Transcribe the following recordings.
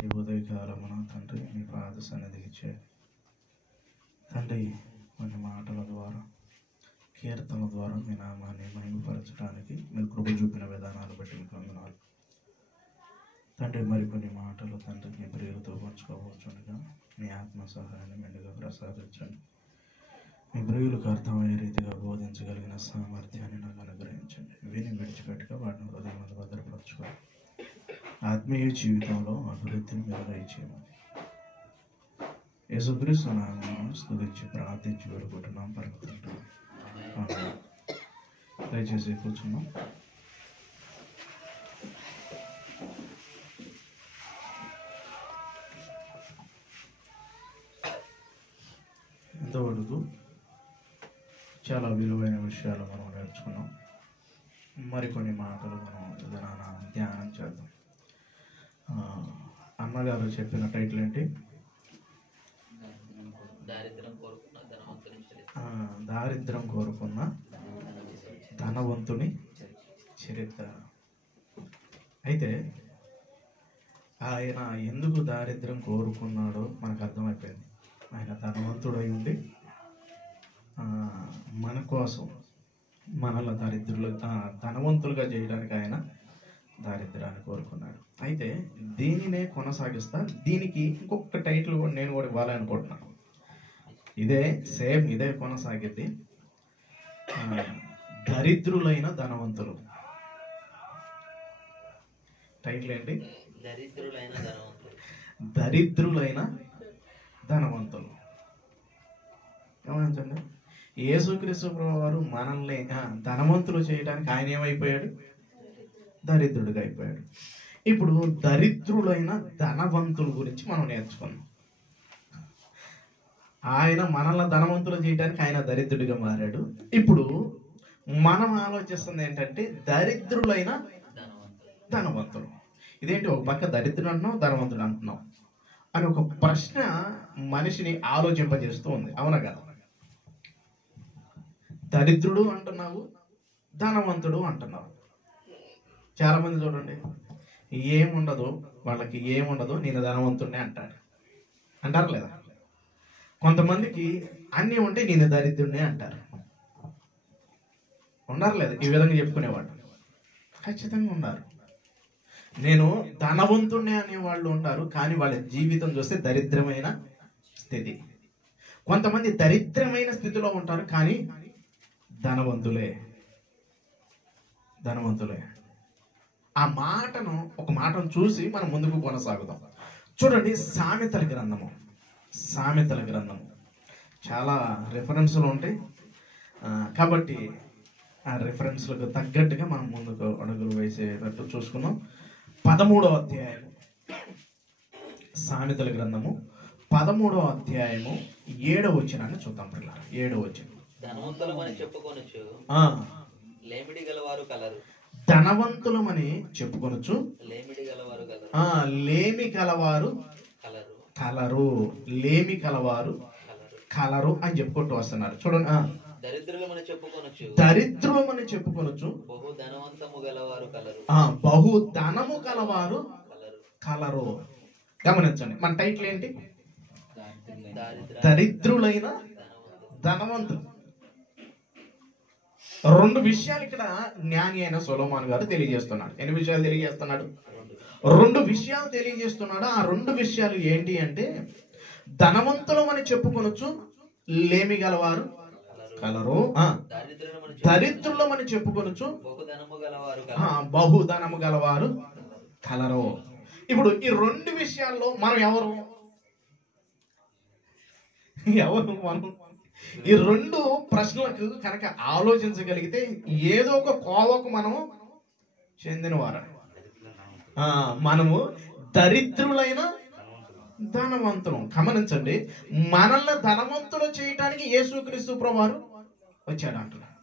ఈ ఉదయకాలమున తండ్రి మీ పాద సన్నిధికి చేరి తండ్రి కొన్ని మాటల ద్వారా కీర్తనల ద్వారా మీ నామాన్ని మహిమపరచడానికి మీరు కృప చూపిన విధానాలు బట్టి మీకు వందనాలు తండ్రి. మరికొన్ని మాటలు తండ్రి మీ ప్రియులతో పంచుకోవచ్చుండగా మీ ఆత్మ సహాయాన్ని మెండుగా ప్రసాదించండి. మీ ప్రియులకు అర్థమయ్యే రీతిగా బోధించగలిగిన సామర్థ్యాన్ని నాకు అనుగ్రహించండి. విని విడిచిపెట్టగా వాటిని హృదయం భద్రపరచుకోండి. ఆత్మీయ జీవితంలో అభివృద్ధిని మీరు దయచేయమని యేసుక్రీస్తు నామమున స్తుతించి ప్రార్థించి వేడుకుంటున్నాం పలుకుతుంటాం. దయచేసి కూర్చున్నాం. ఇంతవరకు చాలా విలువైన విషయాలు మనం నేర్చుకున్నాం. మరికొన్ని మాటలు మనం ఏదైనా ధ్యానం చేద్దాం. అన్నగారు చెప్పిన టైటిల్ ఏంటి? దారిద్ర్యం కోరుకున్న ధనవంతుని చరిత్ర. అయితే ఆయన ఎందుకు దారిద్ర్యం కోరుకున్నాడో మనకు అర్థమైపోయింది. ఆయన ధనవంతుడై ఉండి మన కోసం మనల ధనవంతులుగా చేయడానికి ఆయన దారిద్ర్యాన్ని కోరుకున్నాడు. అయితే దీనినే కొనసాగిస్తా దీనికి ఇంకొక టైటిల్ కూడా నేను కూడా ఇవ్వాలనుకుంటున్నాను. ఇదే కొనసాగింది. దరిద్రులైన ధనవంతులు. టైటిల్ ఏంటి? దరిద్రులైన ధనవంతులు. గమనించండి, యేసుక్రీస్తు వారు మనల్ని ధనవంతులు చేయడానికి ఆయన ఏమైపోయాడు? దరిద్రుడిగా అయిపోయాడు. ఇప్పుడు దరిద్రులైన ధనవంతుల గురించి మనం నేర్చుకున్నాం. ఆయన మనల్ని ధనవంతులు చేయడానికి ఆయన దరిద్రుడిగా మారాడు. ఇప్పుడు మనం ఆలోచిస్తుంది ఏంటంటే దరిద్రులైన ధనవంతులు. ఇదేంటి, ఒక పక్క దరిద్రుడు అంటున్నాం, ధనవంతుడు అంటున్నాం అని ఒక ప్రశ్న మనిషిని ఆలోచింపజేస్తూ ఉంది. అవునా కదా? దరిద్రుడు అంటున్నావు, ధనవంతుడు అంటున్నావు. చాలా మంది చూడండి, వాళ్ళకి ఏముండదు, నేను ధనవంతుడినే అంటారు లేదా? కొంతమందికి అన్నీ ఉంటే నేను దరిద్రుడినే అంటారు. ఉన్నారు లేదా ఈ విధంగా చెప్పుకునేవాళ్ళు? ఖచ్చితంగా ఉన్నారు. నేను ధనవంతుడినే అనేవాళ్ళు ఉంటారు, కానీ వాళ్ళ జీవితం చూస్తే దరిద్రమైన స్థితి. కొంతమంది దరిద్రమైన స్థితిలో ఉంటారు, కానీ ధనవంతులే. ఒక మాటను చూసి మనం ముందుకు కొనసాగుదాం. చూడండి, సామెతల గ్రంథము చాలా రెఫరెన్స్లు ఉంటాయి. కాబట్టి ఆ రెఫరెన్స్లకు తగ్గట్టుగా మనం ముందుకు అడుగులు వేసేటట్టు చూసుకుందాం. 13వ అధ్యాయము, సామెతల గ్రంథము 13వ అధ్యాయము 7వ వచనాన్ని చూద్దాం. పిల్లలు, 7వ వచనం. ధనవంతులమని చెప్పుకొనొచ్చు లేమిడి గలవారు కలరు. లేమి కలవారు కలరు అని చెప్పుకుంటూ వస్తున్నారు. చూడండి, దరిద్రులమని చెప్పుకొనొచ్చు బహు ధనము గలవారు కలరు. గమనించండి, మన టైటిల్ ఏంటి? దరిద్రులైన ధనవంతులు. రెండు విషయాలు ఇక్కడ జ్ఞాని అయిన సొలొమోను గారు తెలియజేస్తున్నాడు. ఎన్ని విషయాలు తెలియజేస్తున్నాడు? రెండు విషయాలు తెలియజేస్తున్నాడు. ఆ రెండు విషయాలు ఏంటి అంటే, ధనవంతులమని చెప్పుకొనొచ్చు లేమి గలవారు కలరు, దరిద్రులమని చెప్పుకొనొచ్చు బహుధనము గలవారు కలరు. ఇప్పుడు ఈ రెండు విషయాల్లో మనం ఎవరు? మనం ఈ రెండు ప్రశ్నలకు కనుక ఆలోచించగలిగితే ఏదో ఒక కోవకు మనము చెందినవారు. మనము దరిద్రులైన ధనవంతులు. గమనించండి, మనల్ని ధనవంతులు చేయటానికి యేసుక్రీస్తు ప్రభువారు వచ్చాడు అంటున్నాడు.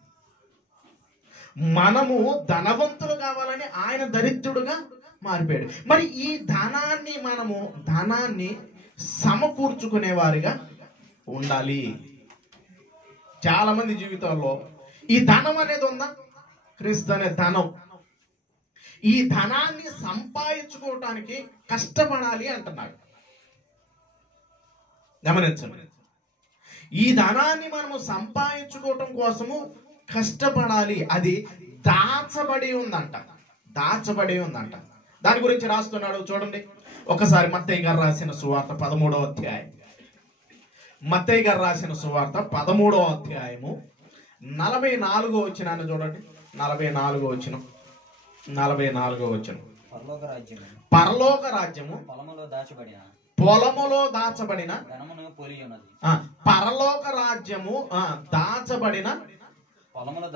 మనము ధనవంతులు కావాలని ఆయన దరిద్రుడుగా మారిపోయాడు. మరి ఈ ధనాన్ని సమకూర్చుకునే వారిగా ఉండాలి. చాలా మంది జీవితాల్లో ఈ ధనం అనేది ఉందా? క్రీస్తు అనే ధనం. ఈ ధనాన్ని సంపాదించుకోవటానికి కష్టపడాలి అంటున్నాడు. గమనించండి, ఈ ధనాన్ని మనము సంపాదించుకోవటం కోసము కష్టపడాలి. అది దాచబడి ఉందంట, దాచబడి ఉందంట. దాని గురించి రాస్తున్నాడు చూడండి. ఒకసారి మత్తయి గారు రాసిన సువార్త 13వ అధ్యాయం, మత్తయి గారు రాసిన సువార్త 13వ అధ్యాయము 44వ వచనాన్ని చూడండి. 44వ వచనం, 44వ వచనం. పరలోక రాజ్యము పొలములో దాచబడిన పరలోక రాజ్యము దాచబడిన పొలములో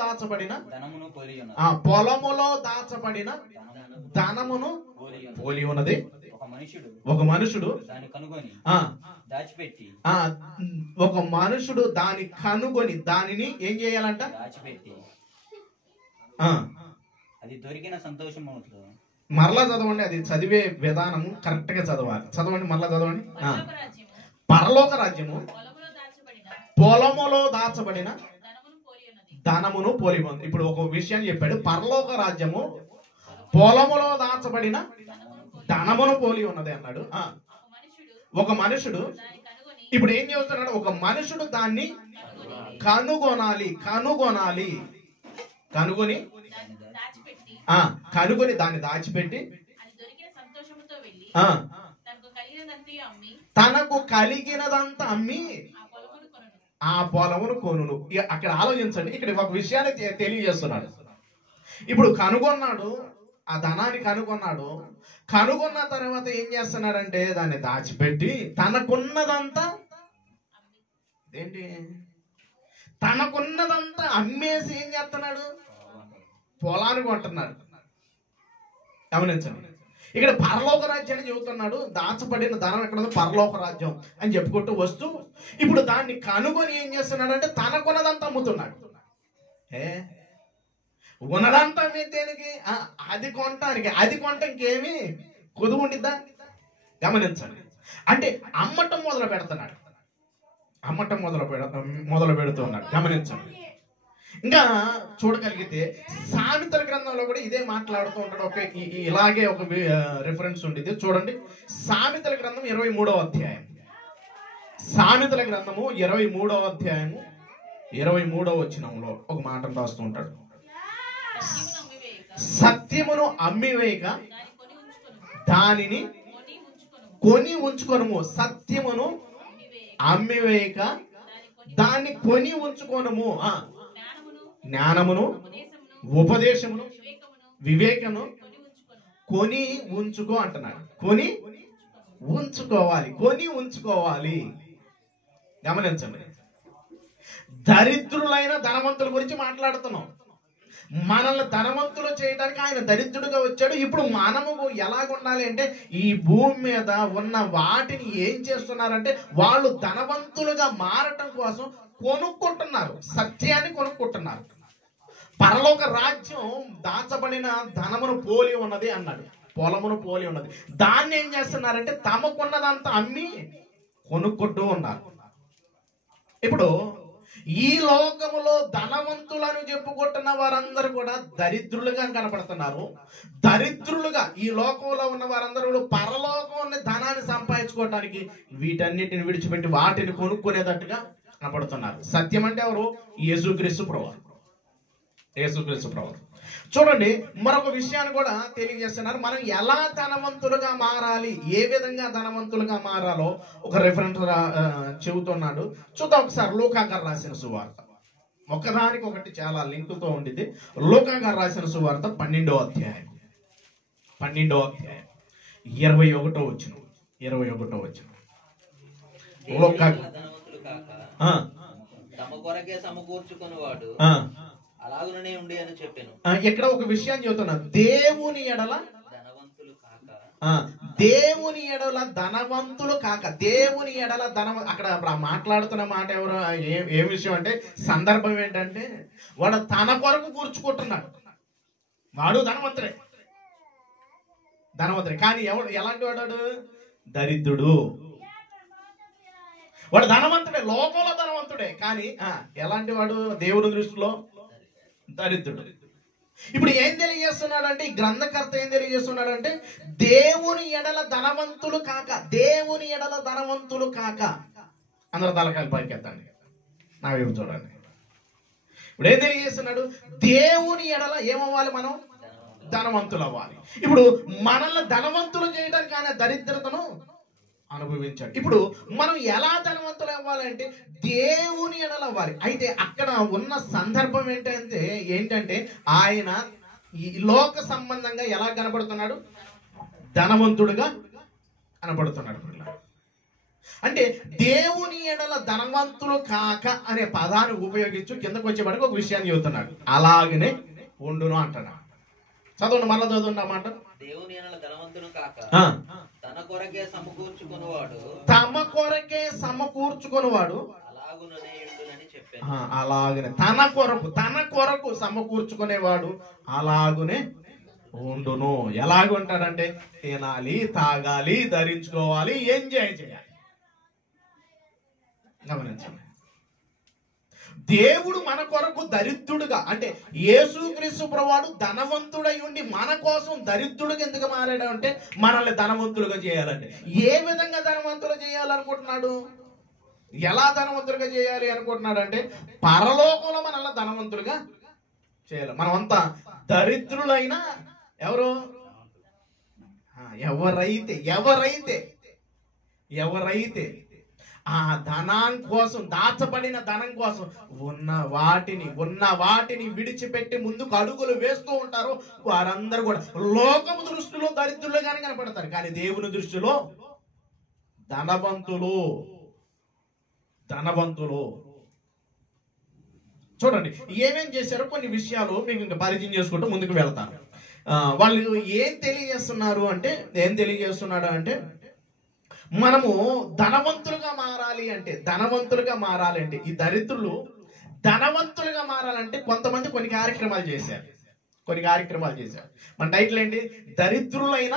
దాచబడిన పొలములో దాచబడిన ధనమును పోలి ఉన్నది. ఒక మనుషుడు దాచిపెట్టి ఒక మనుషుడు దాన్ని కనుగొని దానిని ఏం చేయాలంట? దాచిపెట్టి అది దొరికిన సంతోషం. మరలా చదవండి, అది చదివే విధానము కరెక్ట్ గా చదవాలి. చదవండి, మరలా చదవండి. పరలోక రాజ్యము పొలములో దాచబడిన ధనమును పోలి ఉంది. ఇప్పుడు ఒక విషయాన్ని చెప్పాడు, పరలోక రాజ్యము పొలములో దాచబడిన ధనమును పోలి ఉన్నది అన్నాడు. ఒక మనుషుడు ఇప్పుడు ఏం చేస్తున్నాడు? ఒక మనుషుడు దాన్ని కనుగొనాలి, కనుగొనాలి, కనుగొని దాన్ని దాచిపెట్టి తనకు కలిగినదంతా అమ్మి ఆ పొలమును కొనును. అక్కడ ఆలోచించండి, ఇక్కడ ఒక విషయాన్ని తెలియజేస్తున్నాడు. ఇప్పుడు కనుగొన్నాడు, ఆ ధనాన్ని కనుగొన్నాడు. కనుగొన్న తర్వాత ఏం చేస్తున్నాడంటే దాన్ని దాచిపెట్టి తనకున్నదంతా ఏంటి, తనకున్నదంతా అమ్మేసి ఏం చేస్తున్నాడు? పొలాన్ని కొంటున్నాడు. గమనించండి, ఇక్కడ పరలోక రాజ్యాన్ని చెబుతున్నాడు. దాచబడిన ధనం ఎక్కడ ఉంది? పరలోక రాజ్యం అని చెప్పుకుంటూ వస్తూ ఇప్పుడు దాన్ని కనుగొని ఏం చేస్తున్నాడు అంటే తనకున్నదంతా అమ్ముతున్నాడు. ఉన్నదంతా మీ దేనికి? అది కొనటానికి. అది కొంట ఇంకేమి కొదువు ఉండిద్దా? గమనించండి, అంటే అమ్మటం మొదలు పెడుతున్నాడు, అమ్మటం మొదలు పెడుతున్నాడు. గమనించండి, ఇంకా చూడగలిగితే సామెతల గ్రంథంలో కూడా ఇదే మాట్లాడుతూ ఉంటాడు. ఒక ఇలాగే ఒక రిఫరెన్స్ ఉంటుంది. చూడండి, సామెతల గ్రంథం 23వ అధ్యాయం, సామెతల గ్రంథము 23వ అధ్యాయము 23వ వచనంలో ఒక మాట రాస్తూ ఉంటాడు. సత్యమును అమ్మివేయక దానిని కొని ఉంచుకొనుము. సత్యమును అమ్మివేయక దాన్ని కొని ఉంచుకొనుము. జ్ఞానమును ఉపదేశమును వివేకమును కొని ఉంచుకో అంటున్నాడు. కొని ఉంచుకోవాలి, కొని ఉంచుకోవాలి. గమనించండి, దరిద్రులైన ధనవంతుల గురించి మాట్లాడుతున్నాం. మనల్ని ధనవంతులు చేయడానికి ఆయన దరిద్రుడుగా వచ్చాడు. ఇప్పుడు మనము ఎలాగుండాలి అంటే ఈ భూమి మీద ఉన్న వాటిని ఏం చేస్తున్నారంటే వాళ్ళు ధనవంతులుగా మారటం కోసం కొనుక్కుంటున్నారు, సత్యాన్ని కొనుక్కుంటున్నారు. పరలోక రాజ్యం దాచబడిన ధనమును పోలి ఉన్నది అన్నాడు, పొలమును పోలి ఉన్నది. దాన్ని ఏం చేస్తున్నారంటే తమకున్నదంతా అమ్మి కొనుక్కుంటూ ఉన్నారు. ఇప్పుడు ఈ లోకములో ధనవంతులను చెప్పుకుంటున్న వారందరూ కూడా దరిద్రులుగా కనపడుతున్నారు. దరిద్రులుగా ఈ లోకంలో ఉన్న వారందరూ పరలోకంలో ధనాన్ని సంపాదించుకోవటానికి వీటన్నిటిని విడిచిపెట్టి వాటిని కొనుక్కునేటట్టుగా కనపడుతున్నారు. సత్యం అంటే ఎవరు? యేసుక్రీస్తు ప్రభువు, యేసుక్రీస్తు ప్రభువు. చూడండి, మరొక విషయాన్ని కూడా తెలియజేస్తున్నారు. మనం ఎలా ధనవంతులుగా మారాలి, ఏ విధంగా ధనవంతులుగా మారాలో ఒక రిఫరెన్స్ చెబుతున్నాడు. చూద్దాం ఒకసారి. లూకా గారు రాసిన సువార్త, ఒకదానికి ఒకటి చాలా లింకుతో ఉండింది. లూకా గారు రాసిన సువార్త 12వ అధ్యాయం 21వ వచనం. లూకా తమ కొరకే సమకూర్చుకునేవాడు అలాగుననే ఉండి అని చెప్పాను. ఇక్కడ ఒక విషయాన్ని చెబుతున్నా, దేవుని ఎడల ధనవంతులు కాక దేవుని ఎడల అక్కడ మాట్లాడుతున్న మాట ఎవరు? ఏ విషయం అంటే సందర్భం ఏంటంటే వాడు తన కొరకు కూర్చుకుంటున్నాడు. వాడు ధనవంతుడే కానీ ఎలాంటి వాడు? దరిద్రుడు. వాడు ధనవంతుడే, లోకంలో ధనవంతుడే, కానీ ఎలాంటి వాడు? దేవుని దృష్టిలో దరిద్రుడు. ఇప్పుడు ఏం తెలియజేస్తున్నాడంటే, ఈ గ్రంథకర్త ఏం తెలియజేస్తున్నాడంటే, దేవుని ఎడల ధనవంతులు కాక, దేవుని ఎడల ధనవంతులు కాక. అందరూ తలకాయలు పైకెత్తండి, నా వైపు చూడండి. ఇప్పుడు ఏం తెలియజేస్తున్నాడు? దేవుని ఎడల ఏమవ్వాలి? మనం ధనవంతులు అవ్వాలి. ఇప్పుడు మనల్ని ధనవంతులు చేయడానికి ఆయన దరిద్రతను అనుభవించాడు. ఇప్పుడు మనం ఎలా ధనవంతులు అవ్వాలంటే దేవుని ఎడల అవ్వాలి. అయితే అక్కడ ఉన్న సందర్భం ఏంటంటే ఆయన ఈ లోక సంబంధంగా ఎలా కనబడుతున్నాడు? ధనవంతుడుగా కనబడుతున్నాడు. అంటే దేవుని ఎడల ధనవంతులు కాక అనే పదాన్ని ఉపయోగించు కిందకు వచ్చేవాడికి ఒక విషయాన్ని చెబుతున్నాడు. అలాగనే ఉండును అంటున్నాడు. చదవండి, మళ్ళా చదవండి అన్నమాట. దేవుని ఎడల ధనవంతులు కాక తన కొరకే సమకూర్చుకునేవాడు, తమ కొరకే సమకూర్చుకునేవాడు అలాగుననే ఉండునని చెప్పాను. అలాగనే తన కొరకు సమకూర్చుకునేవాడు అలాగునే ఉండును. ఎలాగుంటాడంటే తినాలి, తాగాలి, ధరించుకోవాలి, ఎంజాయ్ చేయాలి. గమనించండి, దేవుడు మన కొరకు దరిద్రుడుగా, అంటే యేసుక్రీస్తు ప్రభువాడు ధనవంతుడై ఉండి మన కోసం దరిద్రుడిగా ఎందుకు మారాడు అంటే మనల్ని ధనవంతులుగా చేయాలంటే. ఏ విధంగా ధనవంతులు చేయాలనుకుంటున్నాడు? ఎలా ధనవంతులుగా చేయాలి అనుకుంటున్నాడు అంటే పరలోకంలో మనల్ని ధనవంతులుగా చేయాలి. మనమంతా దరిద్రులైనా ఎవరైతే ఆ ధనం కోసం, దాచబడిన ధనం కోసం ఉన్న వాటిని విడిచిపెట్టి ముందుకు అడుగులు వేస్తూ ఉంటారు, వారందరూ కూడా లోకము దృష్టిలో దరిద్రులుగానే కనపడతారు. కానీ దేవుని దృష్టిలో ధనవంతులు. చూడండి ఏమేం చేశారో కొన్ని విషయాలు మీకు ఇంకా పరిచయం చేసుకుంటూ ముందుకు వెళ్తాను. వాళ్ళు ఏం తెలియజేస్తున్నాడు అంటే మనము ధనవంతులుగా మారాలి అంటే ఈ దరిద్రులు ధనవంతులుగా మారాలంటే కొంతమంది కొన్ని కార్యక్రమాలు చేశారు. మన టైటిల్ ఏంటి? దరిద్రులైన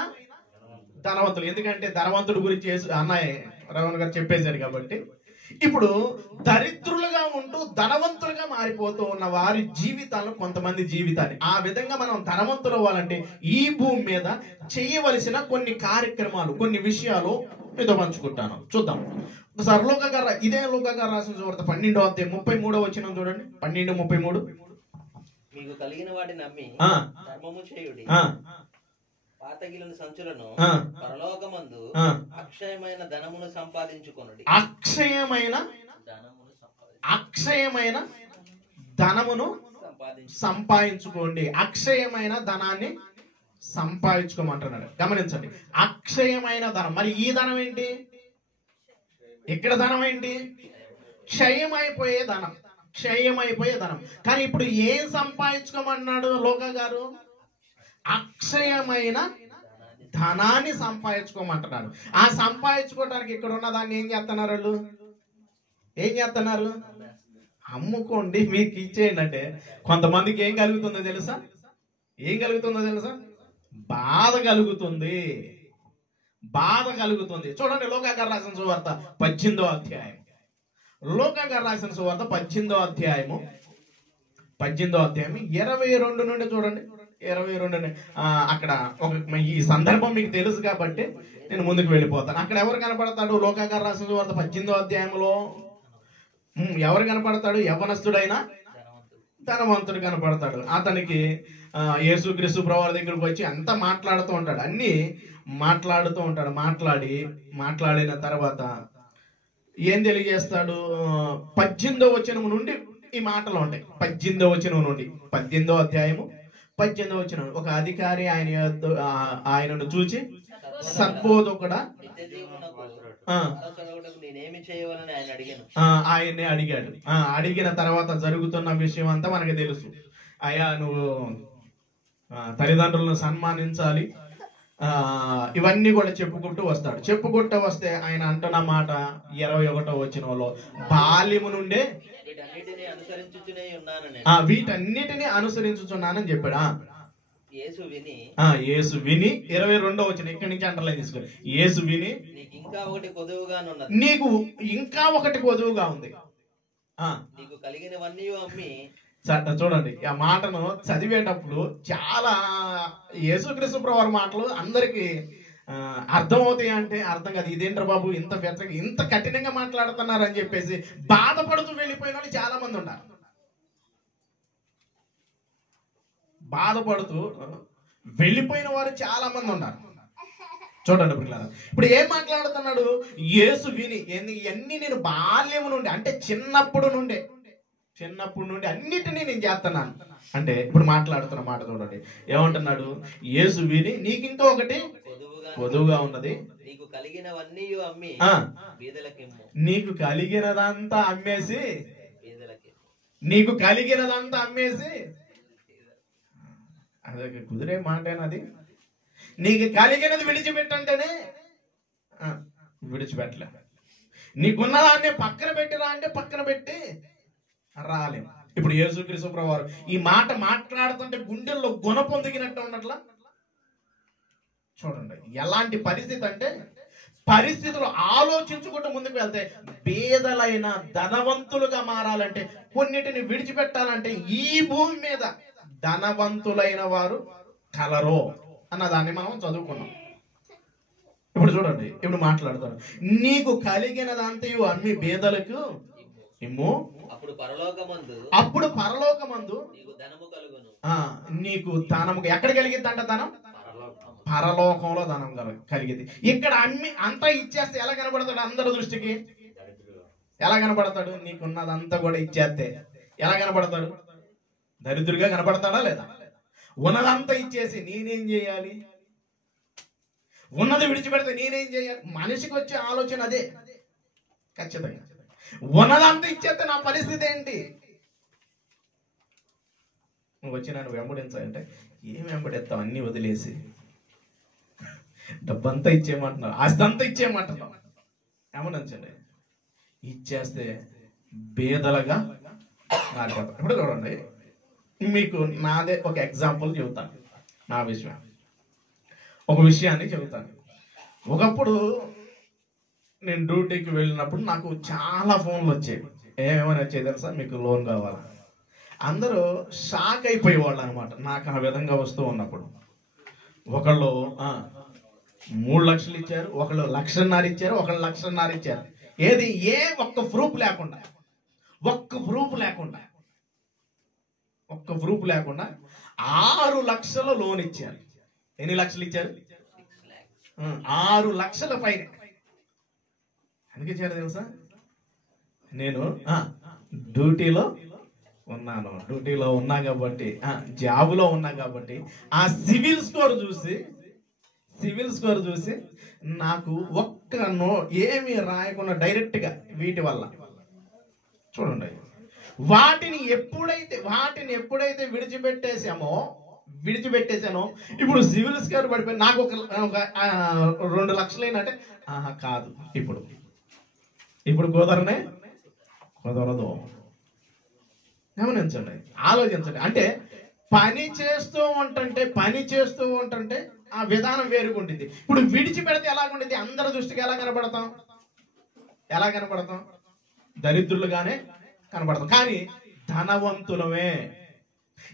ధనవంతులు. ఎందుకంటే ధనవంతుడి గురించి అన్నయ్య రమణ గారు చెప్పేశారు కాబట్టి. ఇప్పుడు దరిద్రులుగా ఉంటూ ధనవంతులుగా మారిపోతూ ఉన్న వారి జీవితాలను, కొంతమంది జీవితాన్ని, ఆ విధంగా మనం ధనవంతులు అవ్వాలంటే ఈ భూమి మీద చేయవలసిన కొన్ని కార్యక్రమాలు, కొన్ని విషయాలు మీతో పంచుకుంటాను. చూద్దాం ఒకసారి ఇదే లూకా గారు రాసిన సువార్త 12వ అధ్యాయం 33వ వచనం చూడండి. 12:33. మీకు కలిగిన వాటిని నమ్మి ధర్మము చేయుడి, పాతగిలిన సంచులను పరలోకమందు అక్షయమైన ధనమును సంపాదించుకొనుడి. అక్షయమైన ధనమును సంపాదించుకోండి. అక్షయమైన ధనాన్ని సంపాదించుకోమంటున్నాడు. గమనించండి, అక్షయమైన ధనం. మరి ఈ ధనం ఏంటి? ఇక్కడ ధనం ఏంటి? క్షయమైపోయే ధనం. కానీ ఇప్పుడు ఏం సంపాదించుకోమన్నాడు లోకా గారు? అక్షయమైన ధనాన్ని సంపాదించుకోమంటున్నాడు. ఆ సంపాదించుకోవడానికి ఇక్కడ ఉన్న దాన్ని ఏం చేస్తున్నారు? అమ్ముకోండి, మీకు ఇచ్చేయండి అంటే కొంతమందికి ఏం కలుగుతుందో తెలుసా? బాధ కలుగుతుంది. చూడండి లూకా గారు రాసిన సువార్త 18వ అధ్యాయం. 18వ అధ్యాయము 22 నుండి చూడండి. 22 అక్కడ ఈ సందర్భం మీకు తెలుసు కాబట్టి నేను ముందుకు వెళ్ళిపోతాను. అక్కడ ఎవరు కనపడతాడు? లూకా గారు రాసిన సువార్త 18వ అధ్యాయంలో ఎవరు కనపడతాడు? యవ్వనస్తుడైన ధనవంతుడు కనపడతాడు. అతనికి యేసుక్రీస్తు ప్రభువారి దగ్గరకు వచ్చి అంతా మాట్లాడుతూ ఉంటాడు. అన్ని మాట్లాడుతూ ఉంటాడు. మాట్లాడిన తర్వాత ఏం తెలియజేస్తాడు? 18వ వచనం నుండి ఈ మాటలు ఉంటాయి. 18వ వచనం నుండి 18వ అధ్యాయము 18వ వచనం. ఒక అధికారి ఆయనను చూచి సద్బోధకుడా ఆయన్ని అడిగాడు. అడిగిన తర్వాత జరుగుతున్న విషయం అంతా మనకి తెలుసు. అయ్యా, నువ్వు తల్లిదండ్రులను సన్మానించాలి, ఇవన్నీ కూడా చెప్పుకుంటూ వస్తే ఆయన అంటున్న మాట 21వ వచనంలో బాల్యము నుండే వీటన్నిటిని అనుసరించుచున్నానని చెప్పాడు. యేసు విని 22వ వచనం ఇక్కడి నుంచి అండర్లైన్ తీసుకోండి. యేసు విని నీకు ఇంకా ఒకటి కొదువుగా ఉంది. నీకు కలిగినవన్నీ అమ్మి చూడండి ఆ మాటను చదివేటప్పుడు చాలా యేసుక్రీస్తు ప్రభువారి మాటలు అందరికీ అర్థమవుతాయి అంటే అర్థం కాదు. ఇదేంట్రా బాబు ఇంత ఇంత కఠినంగా మాట్లాడుతున్నారు అని చెప్పేసి బాధపడుతూ వెళ్ళిపోయిన వాళ్ళు చాలా మంది ఉన్నారు. బాధపడుతూ వెళ్ళిపోయిన వారు చాలా మంది ఉన్నారు. చూడండి పిల్లలు, ఇప్పుడు ఏం మాట్లాడుతున్నాడు? యేసు విని ఇవన్నీ నేను బాల్యం నుండి అంటే చిన్నప్పుడు నుండి అన్నిటినీ నేను చేస్తున్నాను అంటే ఇప్పుడు మాట్లాడుతున్న మాట చూడండి. ఏమంటున్నాడు? యేసు విని నీకు ఇంకా ఒకటి పొదువుగా ఉన్నది, నీకు కలిగినవన్నీ అమ్మి నీకు కలిగినదంతా అమ్మేసి నీకు కలిగినదంతా అమ్మేసి అదే కుదిరే మాటేనది. నీకు కలిగినది విడిచిపెట్టంటేనే విడిచిపెట్టలే. నీకున్నదాన్ని పక్కన పెట్టిరా అంటే పక్కన పెట్టి రాలేము. ఇప్పుడు యేసుక్రీస్తు ప్రభువారు ఈ మాట మాట్లాడుతుంటే గుండెల్లో గుణ పొందిగినట్టు ఉన్నట్లా. చూడండి ఎలాంటి పరిస్థితి అంటే, పరిస్థితులు ఆలోచించుకుంటూ ముందుకు వెళ్తే పేదలైన ధనవంతులుగా మారాలంటే, కొన్నిటిని విడిచిపెట్టాలంటే ఈ భూమి మీద ధనవంతులైన వారు కలరో అన్నదాన్ని మనం చదువుకున్నాం. ఇప్పుడు చూడండి, ఇప్పుడు మాట్లాడుతాను. నీకు కలిగినదంతయు అమ్మి పేదలకు ఇమ్ము, అప్పుడు పరలోకమందు నీకు ధనము ఎక్కడ కలిగిద్దంట? ధనం పరలోకంలో ధనం కలిగింది. ఇక్కడ అమ్మి అంతా ఇచ్చేస్తే ఎలా కనబడతాడు అందరి దృష్టికి? ఎలా కనబడతాడు? నీకున్నదంతా కూడా ఇచ్చేస్తే ఎలా కనబడతాడు? దరిద్రుడిగా కనబడతాడా లేదా? ఉన్నదంతా ఇచ్చేసి నేనేం చేయాలి, ఉన్నది విడిచిపెడితే నేనేం చేయాలి? మనిషికి వచ్చే ఆలోచన అదే ఖచ్చితంగా. ఉన్నదంతా ఇచ్చేస్తే నా పరిస్థితి ఏంటి? నువ్వు వచ్చి నన్ను వెంబడించాలంటే ఏం వెంబడిస్తావు? అన్ని వదిలేసి డబ్బంతా ఇచ్చేయమంటున్నారు, ఆస్తంతా ఇచ్చేయమంటున్నావు. ఏమనంచండి, ఇచ్చేస్తే బేదలుగా మారిపోతాం. ఇప్పుడు చూడండి, మీకు నాదే ఒక ఎగ్జాంపుల్ చెబుతాను. నా విషయం ఒక విషయాన్ని చెబుతాను. ఒకప్పుడు నేను డ్యూటీకి వెళ్ళినప్పుడు నాకు చాలా ఫోన్లు వచ్చేవి. ఏమేమని వచ్చేది తెలుసా? మీకు లోన్ కావాలా? అందరూ షాక్ అయిపోయేవాళ్ళు అనమాట నాకు ఆ విధంగా వస్తూ ఉన్నప్పుడు. ఒకళ్ళు 3 లక్షలు ఇచ్చారు, ఒకళ్ళు 1,50,000 ఇచ్చారు, ఒకళ్ళు 1,50,000 ఇచ్చారు. ఏది ఒక్క ప్రూఫ్ లేకుండా 6 లక్షల లోన్ ఇచ్చారు. ఎన్ని లక్షలు ఇచ్చారు? 6 లక్షల పైన. ఎందుకు ఇచ్చారు తెలుసా? నేను డ్యూటీలో ఉన్నా కాబట్టి, జాబులో ఉన్నా కాబట్టి ఆ సివిల్ స్కోర్ చూసి నాకు ఏమి రాయకుండా డైరెక్ట్ గా వీటి వల్ల చూడండి, వాటిని ఎప్పుడైతే విడిచిపెట్టేసానో ఇప్పుడు సివిల్ స్కోర్ పడిపోయి నాకు ఒక 2 లక్షలు అయినంటే కాదు, ఇప్పుడు కుదరదు. గమనించండి, ఆలోచించండి. అంటే పని చేస్తూ ఉంటుంటే ఆ విధానం వేరుగుంటుంది. ఇప్పుడు విడిచిపెడితే ఎలాగుంటుంది? అందరి దృష్టికి ఎలా కనబడతాం? దరిద్రులుగానే కనబడతాం. కానీ ధనవంతులమే.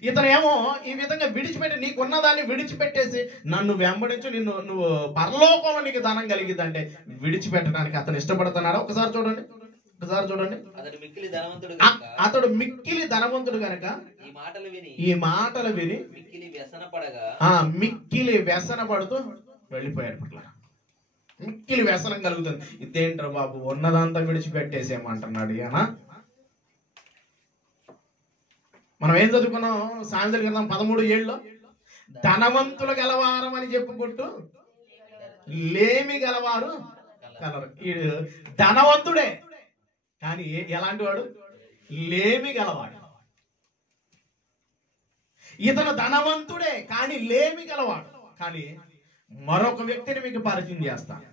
ఇతనేమో ఈ విధంగా విడిచిపెట్టి, నీకున్నదాన్ని విడిచిపెట్టేసి నన్ను వెంబడించు, నువ్వు పరలోకంలో నీకు ధనం కలిగిద్దంటే విడిచిపెట్టడానికి అతను ఇష్టపడుతున్నాడా? ఒకసారి చూడండి. అతడు మిక్కిలి ధనవంతుడు గనక ఈ మాటలు విని మిక్కిలి వ్యసన పడుతూ వెళ్ళిపోయాడు. మిక్కిలి వ్యసనం కలుగుతుంది. ఇదేంట్రా బాబు, ఉన్నదంతా విడిచిపెట్టేసేమంటున్నాడు ఈయన. మనం ఏం చదువుకున్నాం? సామెతల గ్రంథం 13:7 ధనవంతులు గలవారం అని చెప్పుకుంటూ లేమి గలవారు కలరు. ఈడు ధనవంతుడే కానీ ఎలాంటి వాడు? లేమి గలవాడు. ఇతను ధనవంతుడే కానీ లేమి గలవాడు. కానీ మరొక వ్యక్తిని మీకు పరిచయం చేస్తాను.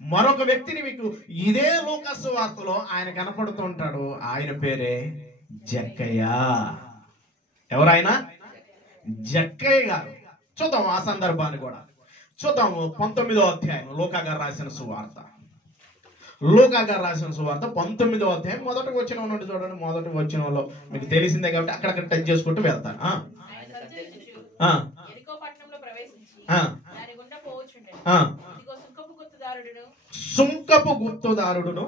మరొక వ్యక్తిని మీకు ఇదే లూకా సువార్తలో ఆయన కనపడుతుంటాడు. ఆయన పేరే జక్కయ్య. ఎవరైనా? జక్కయ్య గారు. చూద్దాం ఆ సందర్భాన్ని కూడా. చూద్దాము 19వ అధ్యాయం లూకా గారు రాసిన సువార్త లూకా గారు రాసిన సువార్త 19వ అధ్యాయం మొదటి వచనం నుండి చూడండి. మొదటి వచనంలో మీకు తెలిసిందే కాబట్టి అక్కడక్కడ టచ్ చేసుకుంటూ వెళ్తాను. సుంకపు గుప్తుదారుడును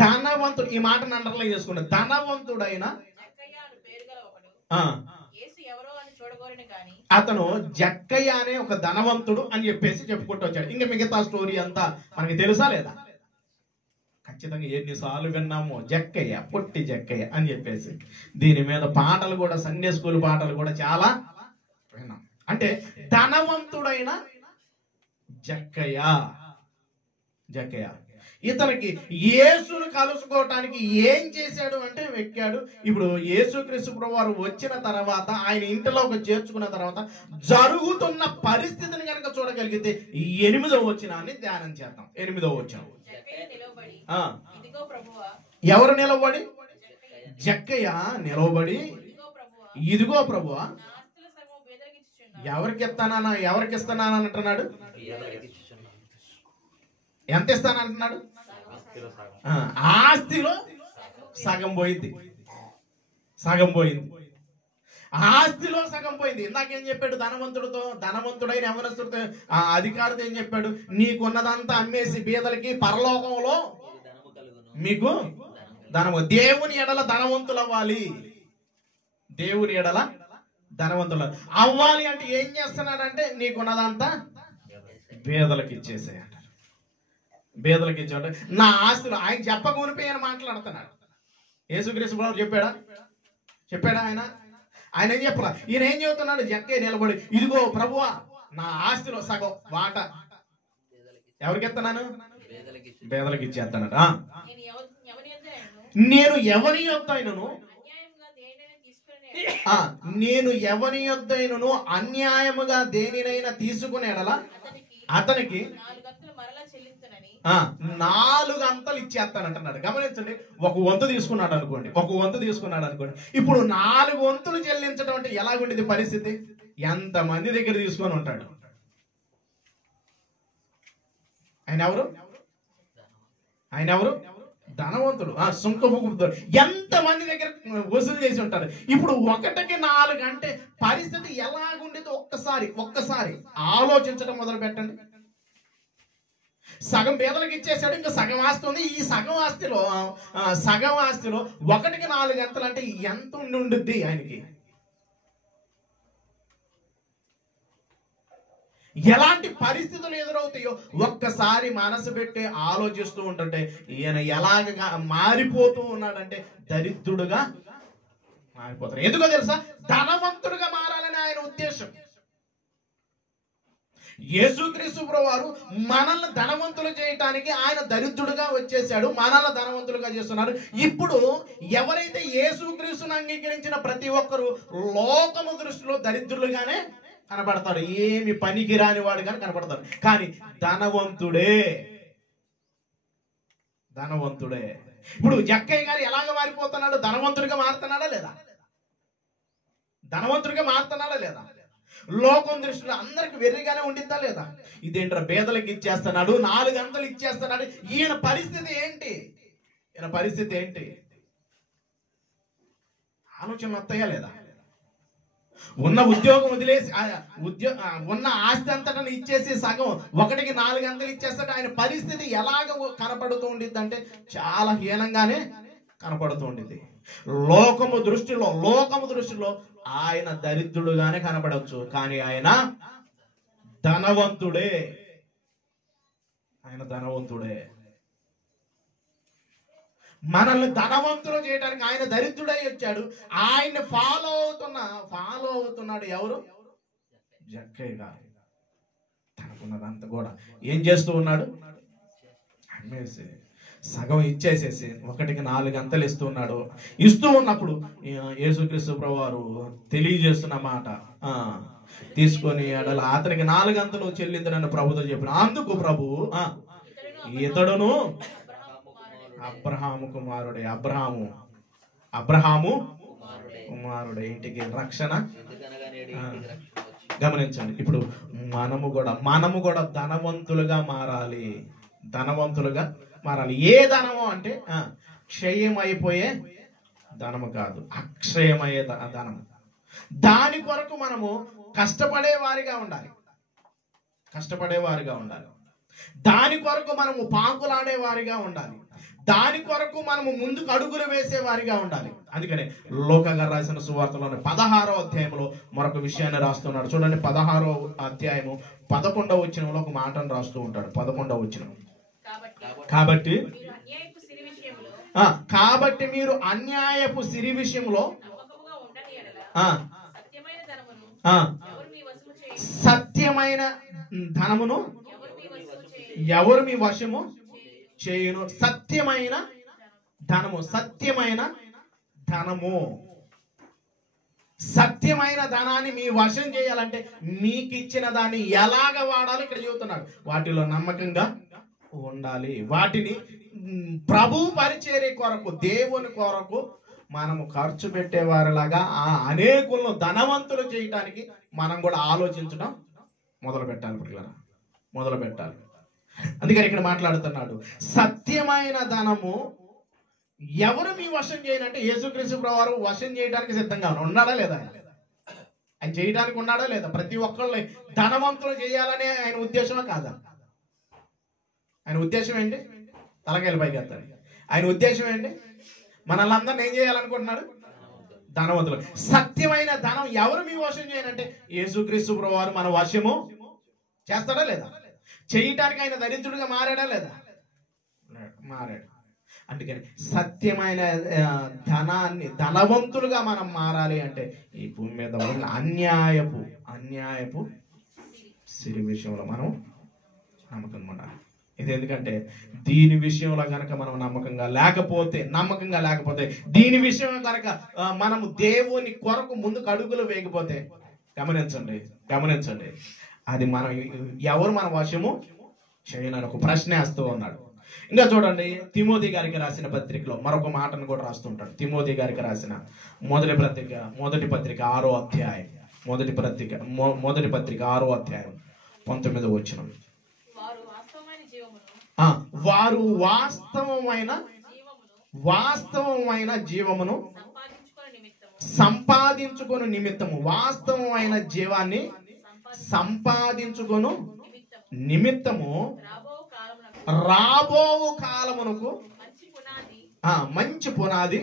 ధనవంతుడు, ఈ మాటను అండర్లైన్ చేసుకున్న ధనవంతుడైన అతను జక్కయ్య అనే ఒక ధనవంతుడు అని చెప్పేసి చెప్పుకుంటూ వచ్చాడు. ఇంకా మిగతా స్టోరీ అంతా మనకి తెలుసా లేదా? ఖచ్చితంగా ఎన్నిసార్లు విన్నాము జక్కయ్య, పొట్టి జక్కయ్య అని చెప్పేసి. దీని మీద పాటలు కూడా, సండే స్కూల్ పాటలు కూడా చాలా విన్నాం. అంటే ధనవంతుడైన జక్కయ్య, ఇతనికి యేసును కలుసుకోవటానికి ఏం చేశాడు అంటే ఎక్కాడు. ఇప్పుడు యేసుక్రీస్తు ప్రభువారు వచ్చిన తర్వాత, ఆయన ఇంటిలోకి చేర్చుకున్న తర్వాత జరుగుతున్న పరిస్థితిని కనుక చూడగలిగితే 8వ వచనాన్ని ధ్యానం చేద్దాం. 8వ వచనం. ఎవరు నిలబడి? జక్కయ్య నిలబడి, ఇదిగో ప్రభువా ఎవరికి ఇస్తానా అంటున్నాడు. ఎంత ఇస్తానంటున్నాడు? ఆస్తిలో సగం పోయింది. ఆస్తిలో సగం పోయింది. ఇందాకేం చెప్పాడు? ధనవంతుడైన యవనస్తుడితో, అధికారితో ఏం చెప్పాడు? నీకున్నదంతా అమ్మేసి బీదలకి పరలోకంలో మీకు ధనము. దేవుని ఎడల ధనవంతులు అవ్వాలి. దేవుని ఎడల ధనవంతులు అవ్వాలి అంటే ఏం చేస్తున్నాడంటే నీకున్నదంతా బీదలకి ఇచ్చేసేయండి. బేదలకు ఇచ్చాడు. నా ఆస్తులు ఆయన చెప్పకూనిపోయి మాట్లాడుతున్నాడు. యేసుక్రీస్తు ప్రభువు చెప్పాడా? ఆయన ఏం చెప్పరా? ఈయన ఏం చెబుతున్నాడు? జక్కయ్య నిలబడి, ఇదిగో ప్రభువా నా ఆస్తిలో సగం వాటా ఎవరికి ఇస్తున్నాను? బేదలకు ఇచ్చేస్తానట. నేను ఎవరి యొద్దైనను అన్యాయముగా దేనినైనా తీసుకునేడలా అతనికి 4 అంతలు ఇచ్చేస్తానంటున్నాడు. గమనించండి, ఒక వంతు తీసుకున్నాడు అనుకోండి. ఇప్పుడు 4 వంతులు చెల్లించడం అంటే ఎలాగుండేది పరిస్థితి? ఎంతమంది దగ్గర తీసుకొని ఉంటాడు? ఆయన ఎవరు? ధనవంతుడు, సుంకపు గుప్తుడు. ఎంతమంది దగ్గర వసూలు చేసి ఉంటాడు? ఇప్పుడు 1కి 4 అంటే పరిస్థితి ఎలాగుండేది ఒక్కసారి ఆలోచించడం మొదలు పెట్టండి. సగం పేదలకు ఇచ్చేసాడు. ఇంకా సగం ఆస్తి ఉంది. ఈ సగం ఆస్తిలో 1కి 4 అంతలు అంటే ఎంత ఉండుద్ది ఆయనకి? ఎలాంటి పరిస్థితులు ఎదురవుతాయో ఒక్కసారి మనసు పెట్టి ఆలోచిస్తూ ఉంటుంటే ఈయన ఎలాగ మారిపోతూ ఉన్నాడంటే దరిద్రుడుగా మారిపోతాడు. ఎందుకో తెలుసా? ధనవంతుడుగా మారాలని ఆయన ఉద్దేశం. యేసుక్రీస్తు ప్రభువారు మనల్ని ధనవంతులు చేయటానికి ఆయన దరిద్రుడుగా వచ్చేసాడు. మనల్ని ధనవంతులుగా చేస్తున్నారు. ఇప్పుడు ఎవరైతే యేసుక్రీస్తుని అంగీకరించిన ప్రతి ఒక్కరు లోకము దృష్టిలో దరిద్రులుగానే కనపడతాడు. ఏమి పనికి రాని వాడుగానే కనపడతాడు. కానీ ధనవంతుడే. ఇప్పుడు జక్కయ్య గారు ఎలాగ మారిపోతున్నాడు? ధనవంతుడిగా మారుతున్నాడా లేదా? లోకం దృష్టిలో అందరికి వెర్రిగానే ఉండిద్దా లేదా? ఇదేంట్రా బేదలకు ఇచ్చేస్తున్నాడు, 4 అంతలు ఇచ్చేస్తున్నాడు. ఈయన పరిస్థితి ఏంటి? ఆలోచనలు వస్తాయా లేదా? ఉన్న ఉద్యోగం వదిలేసి ఉన్న ఆస్తి అంతటా ఇచ్చేసి సగం 1కి 4 అంతలు ఇచ్చేస్తాడు. ఆయన పరిస్థితి ఎలాగ కనపడుతూ ఉండిద్ది అంటే చాలా హీనంగానే కనపడుతూ ఉండిద్ది. లోకము దృష్టిలో ఆయన దరిద్రుడుగానే కనపడవచ్చు. కానీ ఆయన ధనవంతుడే. మనల్ని ధనవంతులు చేయడానికి ఆయన దరిద్రుడై వచ్చాడు. ఆయన్ని ఫాలో అవుతున్నాడు ఎవరు? జక్కయ్య గారు. తనకున్నదంతా కూడా ఏం చేస్తూ ఉన్నాడు? అమ్మేసి సగం ఇచ్చేసేసి 1కి 4 అంతలు ఇస్తూ ఉన్నప్పుడు యేసుక్రీస్తు ప్రభువారు తెలియజేస్తున్న మాట తీసుకొని అతనికి 4 అంతలు చెల్లిందని ప్రభుతో చెప్పిన. అందుకు ప్రభువు ఇతడును అబ్రహాము కుమారుడే. అబ్రహాము కుమారుడే ఇంటికి రక్షణ. గమనించండి, ఇప్పుడు మనము కూడా ధనవంతులుగా మారాలి. ధనవంతులుగా మారాలి. ఏ ధనము అంటే క్షయమైపోయే ధనము కాదు, అక్షయమయ్యే ధనము. దాని కొరకు మనము కష్టపడేవారిగా ఉండాలి, కష్టపడేవారిగా ఉండాలి. దాని కొరకు మనము పాకులాడేవారిగా ఉండాలి. దాని కొరకు మనము ముందుకు అడుగులు వేసేవారిగా ఉండాలి. అందుకనే లూకా గారు రాసిన సువార్తలోని 16వ అధ్యాయంలో మరొక విషయాన్ని రాస్తున్నాడు. చూడండి, 16వ అధ్యాయము 11వ వచనంలో ఒక మాటను రాస్తూ ఉంటాడు. 11వ వచనం, కాబట్టి మీరు అన్యాయపు సిరి విషయంలో సత్యమైన ధనమును ఎవరు మీ వశము చేయును. సత్యమైన ధనము, సత్యమైన ధనము, సత్యమైన ధనాన్ని మీ వశం చేయాలంటే మీకు ఇచ్చిన దాన్ని ఎలాగ వాడాలో ఇక్కడ చెబుతున్నాడు. వాటిలో నమ్మకంగా ఉండాలి. వాటిని ప్రభు పరిచర్య కొరకు, దేవుని కొరకు మనము ఖర్చు పెట్టేవారిలాగా ఆ అనేకులను ధనవంతులు చేయటానికి మనం కూడా ఆలోచించడం మొదలు పెట్టాలి. అందుకని ఇక్కడ మాట్లాడుతున్నాడు, సత్యమైన ధనము ఎవరు మీ వశం చేయనంటే యేసుక్రీస్తు వారు వశం చేయడానికి సిద్ధంగా ఉన్నాడా లేదా? ఆయన చేయడానికి ఉన్నాడా లేదా? ప్రతి ఒక్కళ్ళు ధనవంతులు చేయాలనే ఆయన ఉద్దేశమా కాదా? ఆయన ఉద్దేశం ఏంటి? తలకాయలు పైకి ఎత్తాలి. ఆయన ఉద్దేశం ఏంటి? మనల్ని అందరిని ఏం చేయాలనుకుంటున్నాడు? ధనవంతులు. సత్యమైన ధనం ఎవరు మీ వశం చేయనంటే యేసుక్రీస్తు వారు మన వశము చేస్తాడా లేదా? చేయటానికి ఆయన దరిద్రుడిగా మారాడా లేదా? మారాడు. అందుకని సత్యమైన ధనాన్ని, ధనవంతులుగా మనం మారాలి అంటే ఈ భూమి మీద ఉన్న అన్యాయపు సిరి విషయంలో మనం నమ్మకంగా ఉండాలి. ఇది ఎందుకంటే దీని విషయంలో కనుక మనం నమ్మకంగా లేకపోతే దీని విషయంలో కనుక మనము దేవుని కొరకు ముందుకు అడుగులు వేయకపోతే గమనించండి అది మనం ఎవరు మన వశము చేయనని ఒక ప్రశ్న వేస్తూ ఉన్నాడు. ఇంకా చూడండి, తిమోతి గారికి రాసిన పత్రికలో మరొక మాటను కూడా రాస్తుంటాడు. తిమోతి గారికి రాసిన మొదటి పత్రిక 6వ అధ్యాయం, మొదటి పత్రిక 6వ అధ్యాయం 19వ వచనం, వారు వాస్తవమైన జీవమును సంపాదించుకొను నిమిత్తము, వాస్తవమైన జీవాన్ని సంపాదించుకొను నిమిత్తము రాబో కాలమునకు మంచి పునాది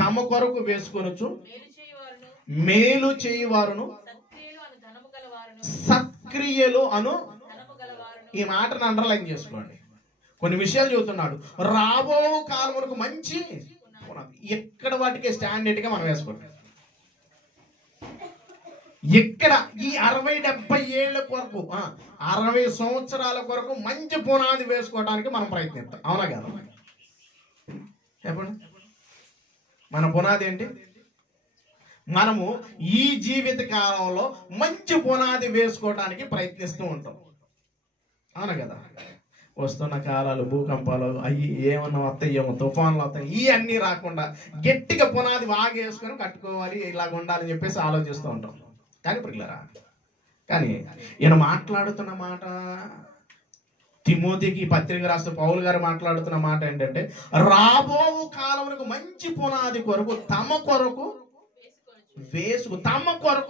తమ కొరకు వేసుకొనొచ్చు మేలు చేయువారును సత్క్రియలు అను. ఈ మాటను అండర్లైన్ చేసుకోండి. కొన్ని విషయాలు చెబుతున్నాడు. రాబో కాలమునకు మంచి పునాది. ఎక్కడ వాటికి స్టాండర్డ్ గా మనం వేసుకోండి. ఇక్కడ ఈ 60-70 ఏళ్ల కొరకు, 60 సంవత్సరాల కొరకు మంచి పునాది వేసుకోవడానికి మనం ప్రయత్నిస్తాం. అవునా కదా? చెప్పండి, మన పునాది ఏంటి? మనము ఈ జీవిత కాలంలో మంచి పునాది వేసుకోవడానికి ప్రయత్నిస్తూ ఉంటాం. అవునా కదా? వస్తున్న కాలాలు, భూకంపాలు, అవి ఏమన్నా వస్తాయేమో, తుఫాన్లు వస్తాయి, ఇవన్నీ రాకుండా గట్టిగా పునాది వాగేసుకొని కట్టుకోవాలి, ఇలాగ ఉండాలని చెప్పేసి ఆలోచిస్తూ ఉంటాం. కానీ ఈయన మాట్లాడుతున్న మాట, తిమోతికి పత్రిక రాస్తూ పౌలు గారు మాట్లాడుతున్న మాట ఏంటంటే, రాబో కాలమునకు మంచి పునాది కొరకు తమ కొరకు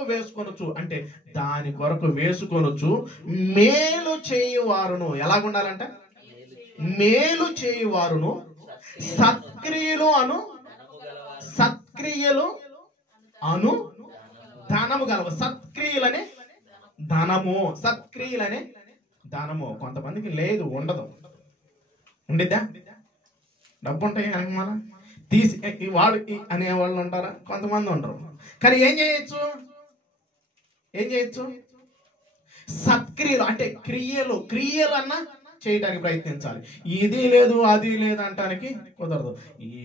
వేసుకొనొచ్చు. అంటే దాని కొరకు వేసుకొనొచ్చు మేలు చేయువారును. ఎలాగుండాలంట? మేలు చేయువారును సత్క్రియలు అను ధనము గలవు. సత్క్రియలనే ధనము. కొంతమందికి లేదు, ఉండదు. ఉండిద్దా? డబ్బు ఉంటాయి కనుక మన తీసి వాడు అనేవాళ్ళు ఉంటారా? కొంతమంది ఉండరు. కానీ ఏం చేయొచ్చు? సత్క్రియలు అంటే క్రియలు అన్నా చేయడానికి ప్రయత్నించాలి. ఇది లేదు అది లేదు అంటానికి కుదరదు.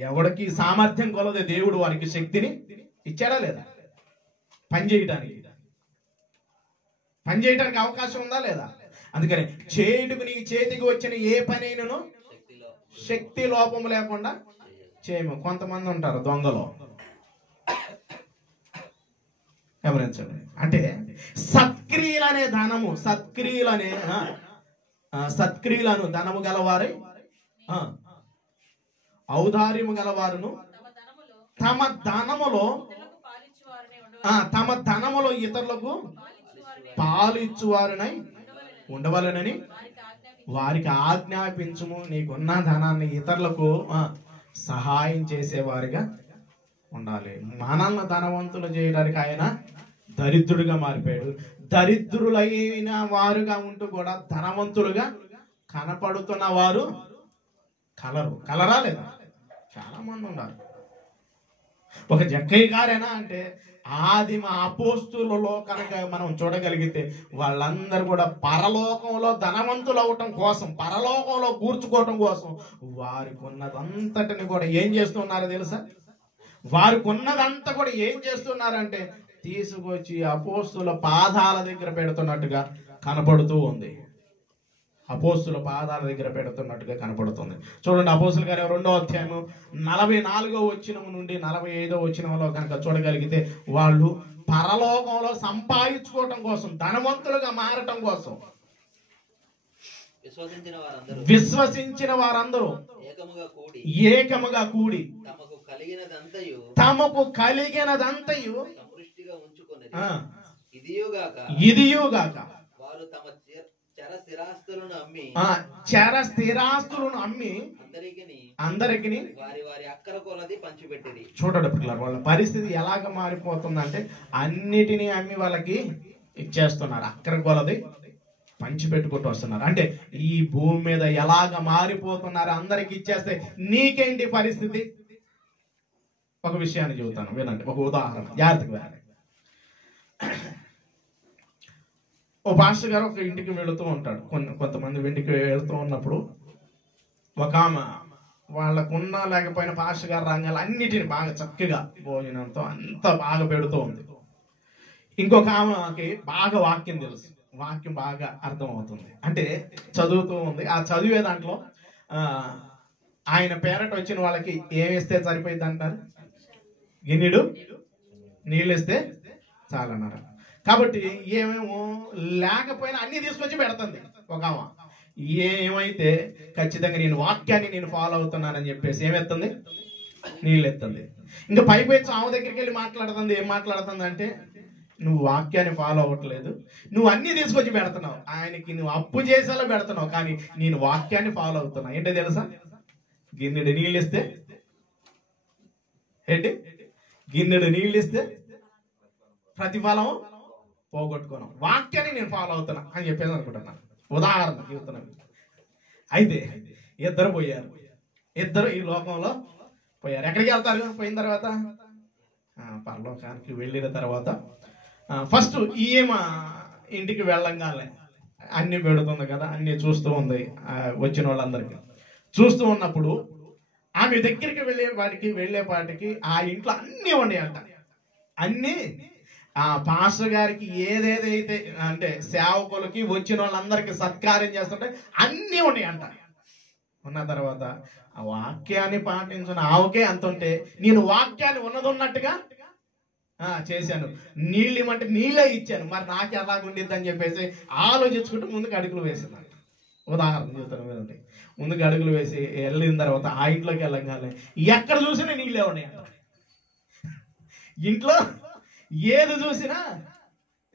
ఎవరికి సామర్థ్యం కొలదే దేవుడు వారికి శక్తిని ఇచ్చాడా లేదా? పని చేయడానికి అవకాశం ఉందా లేదా? అందుకని చేయుటకు నీ చేతికి వచ్చిన ఏ పనైనను శక్తి లోపం లేకుండా చేయము. కొంతమంది ఉంటారు దొంగలు, గమనించండి. అంటే సత్క్రియలనే ధనము, సత్క్రియలనే సత్క్రియలను ధనము గలవారై ఔదార్యము గలవారును తమ ధనములో ఇతరులకు పాలిచ్చువారునై ఉండవలనని వారికి ఆజ్ఞాపించుము. నీకున్న ధనాన్ని ఇతరులకు సహాయం చేసేవారిగా ఉండాలి. మనల్ని ధనవంతులు చేయడానికి ఆయన దరిద్రుడిగా మారిపోయాడు. దరిద్రులైన వారుగా ఉంటూ కూడా ధనవంతులుగా కనపడుతున్న వారు కలరా లేదా? చాలా మంది ఉన్నారు. ఒక జక్కయ్య గారేనా అంటే ఆదిమ అపోస్తులలో కనుక మనం చూడగలిగితే వాళ్ళందరూ కూడా పరలోకంలో ధనవంతులు అవటం కోసం, పరలోకంలో కూర్చుకోవటం కోసం వారికి ఉన్నదంతటిని కూడా ఏం చేస్తున్నారో తెలుసా? వారికి ఉన్నదంతా కూడా ఏం చేస్తున్నారంటే తీసుకొచ్చి అపోస్తుల పాదాల దగ్గర పెడుతున్నట్టుగా కనపడుతూ ఉంది. అపోస్తుల పాదాల దగ్గర పెడుతున్నట్టుగా కనపడుతుంది. చూడండి, అపోస్తుల గారి 2వ అధ్యాయము 44వ వచనం నుండి 45వ వచనంలో కనుక చూడగలిగితే వాళ్ళు పరలోకంలో సంపాదించుకోవటం కోసం, ధనవంతులుగా మారటం కోసం విశ్వసించిన వారందరూ ఏకముగా కూడి తమకు కలిగినదంతయు ఇదియుగాక వారు తమ చర స్థిరాస్తులను అమ్మి అందరికి వారి అక్కర కొలది పంచిపెట్టిరి. చూడండి పిల్లలు, వాళ్ళ పరిస్థితి ఎలాగ మారిపోతుందంటే అన్నిటినీ అమ్మి వాళ్ళకి ఇచ్చేస్తున్నారు, అక్కర కొలది పంచిపెట్టుకుంటూ వస్తున్నారు. అంటే ఈ భూమి మీద ఎలాగ మారిపోతున్నారు, అందరికి ఇచ్చేస్తే నీకేంటి పరిస్థితి? ఒక విషయాన్ని చెబుతాను, వినండి. ఒక ఉదాహరణ, జాగ్రత్తగా వినండి. ఓ పాస్టర్ గారు ఒక ఇంటికి వెళుతూ ఉంటాడు. కొంతమంది ఇంటికి వెళుతూ ఉన్నప్పుడు ఒక ఆమె వాళ్ళకున్నా లేకపోయినా పాస్టర్ గారు రంగాలు అన్నిటిని బాగా చక్కగా భోజనంతో అంత బాగా పెడుతూ ఉంది. ఇంకొక ఆమెకి బాగా వాక్యం తెలుసు, వాక్యం బాగా అర్థమవుతుంది, అంటే చదువుతూ ఉంది. ఆ చదివే దాంట్లో ఆయన పేరట వచ్చిన వాళ్ళకి ఏమిస్తే సరిపోయింది అంటారు? గిన్నెడు నీళ్ళు ఇస్తే చాలన్నారు. కాబట్టి ఏమేమో లేకపోయినా అన్ని తీసుకొచ్చి పెడుతుంది ఒక ఆమె. ఏమైతే ఖచ్చితంగా నేను వాక్యాన్ని నేను ఫాలో అవుతున్నానని చెప్పేసి ఏమెత్తుంది? నీళ్ళు ఎత్తుంది. ఇంకా పైపైచి ఆమె దగ్గరికి వెళ్ళి మాట్లాడుతుంది. ఏం మాట్లాడుతుంది అంటే, నువ్వు వాక్యాన్ని ఫాలో అవ్వట్లేదు, నువ్వు అన్ని తీసుకొచ్చి పెడుతున్నావు, ఆయనకి నువ్వు అప్పు చేసేలా పెడుతున్నావు, కానీ నేను వాక్యాన్ని ఫాలో అవుతున్నా. ఏంటో తెలుసా? గిన్నెడు నీళ్ళు ఇస్తే ఏంటి? గిన్నెడు నీళ్ళు ఇస్తే ప్రతిఫలం పోగొట్టుకోను, వాక్యాన్ని నేను ఫాలో అవుతున్నా అని చెప్పేసి అనుకుంటున్నాను. ఉదాహరణ చెబుతున్నాను. అయితే ఇద్దరు పోయారు, ఇద్దరు ఈ లోకంలో పోయారు. ఎక్కడికి వెళ్తారు? పోయిన తర్వాత పరలోకానికి వెళ్ళిన తర్వాత ఫస్ట్ ఈమె ఇంటికి వెళ్ళంగానే అన్ని పెడుతుంది కదా, అన్ని చూస్తూ ఉంది. వచ్చిన వాళ్ళందరికీ చూస్తూ ఉన్నప్పుడు ఆమె దగ్గరికి వెళ్ళేపాటికి ఆ ఇంట్లో అన్నీ ఉన్నాయంట. అన్నీ ఆ పాస్టర్ గారికి ఏదేదైతే అంటే సేవకులకి వచ్చిన వాళ్ళందరికీ సత్కార్యం చేస్తుంటే అన్నీ ఉన్నాయంట. ఉన్న తర్వాత ఆ వాక్యాన్ని పాటించిన ఆమెకే అంత ఉంటే, నేను వాక్యాన్ని ఉన్నదన్నట్టుగా చేశాను, నీళ్ళు ఇవ్వమంటే నీళ్ళే ఇచ్చాను, మరి నాకు ఎలాగుండిద్ది అని చెప్పేసి ఆలోచించుకుంటూ ముందుకు అడుగులు వేసిందంట. ఉదాహరణ చెబుతాను కదండి. ముందుకు అడుగులు వేసి వెళ్ళిన తర్వాత ఆ ఇంట్లోకి వెళ్ళగానే ఎక్కడ చూసినా నీళ్ళే ఉన్నాయంట. ఇంట్లో ఏది చూసినా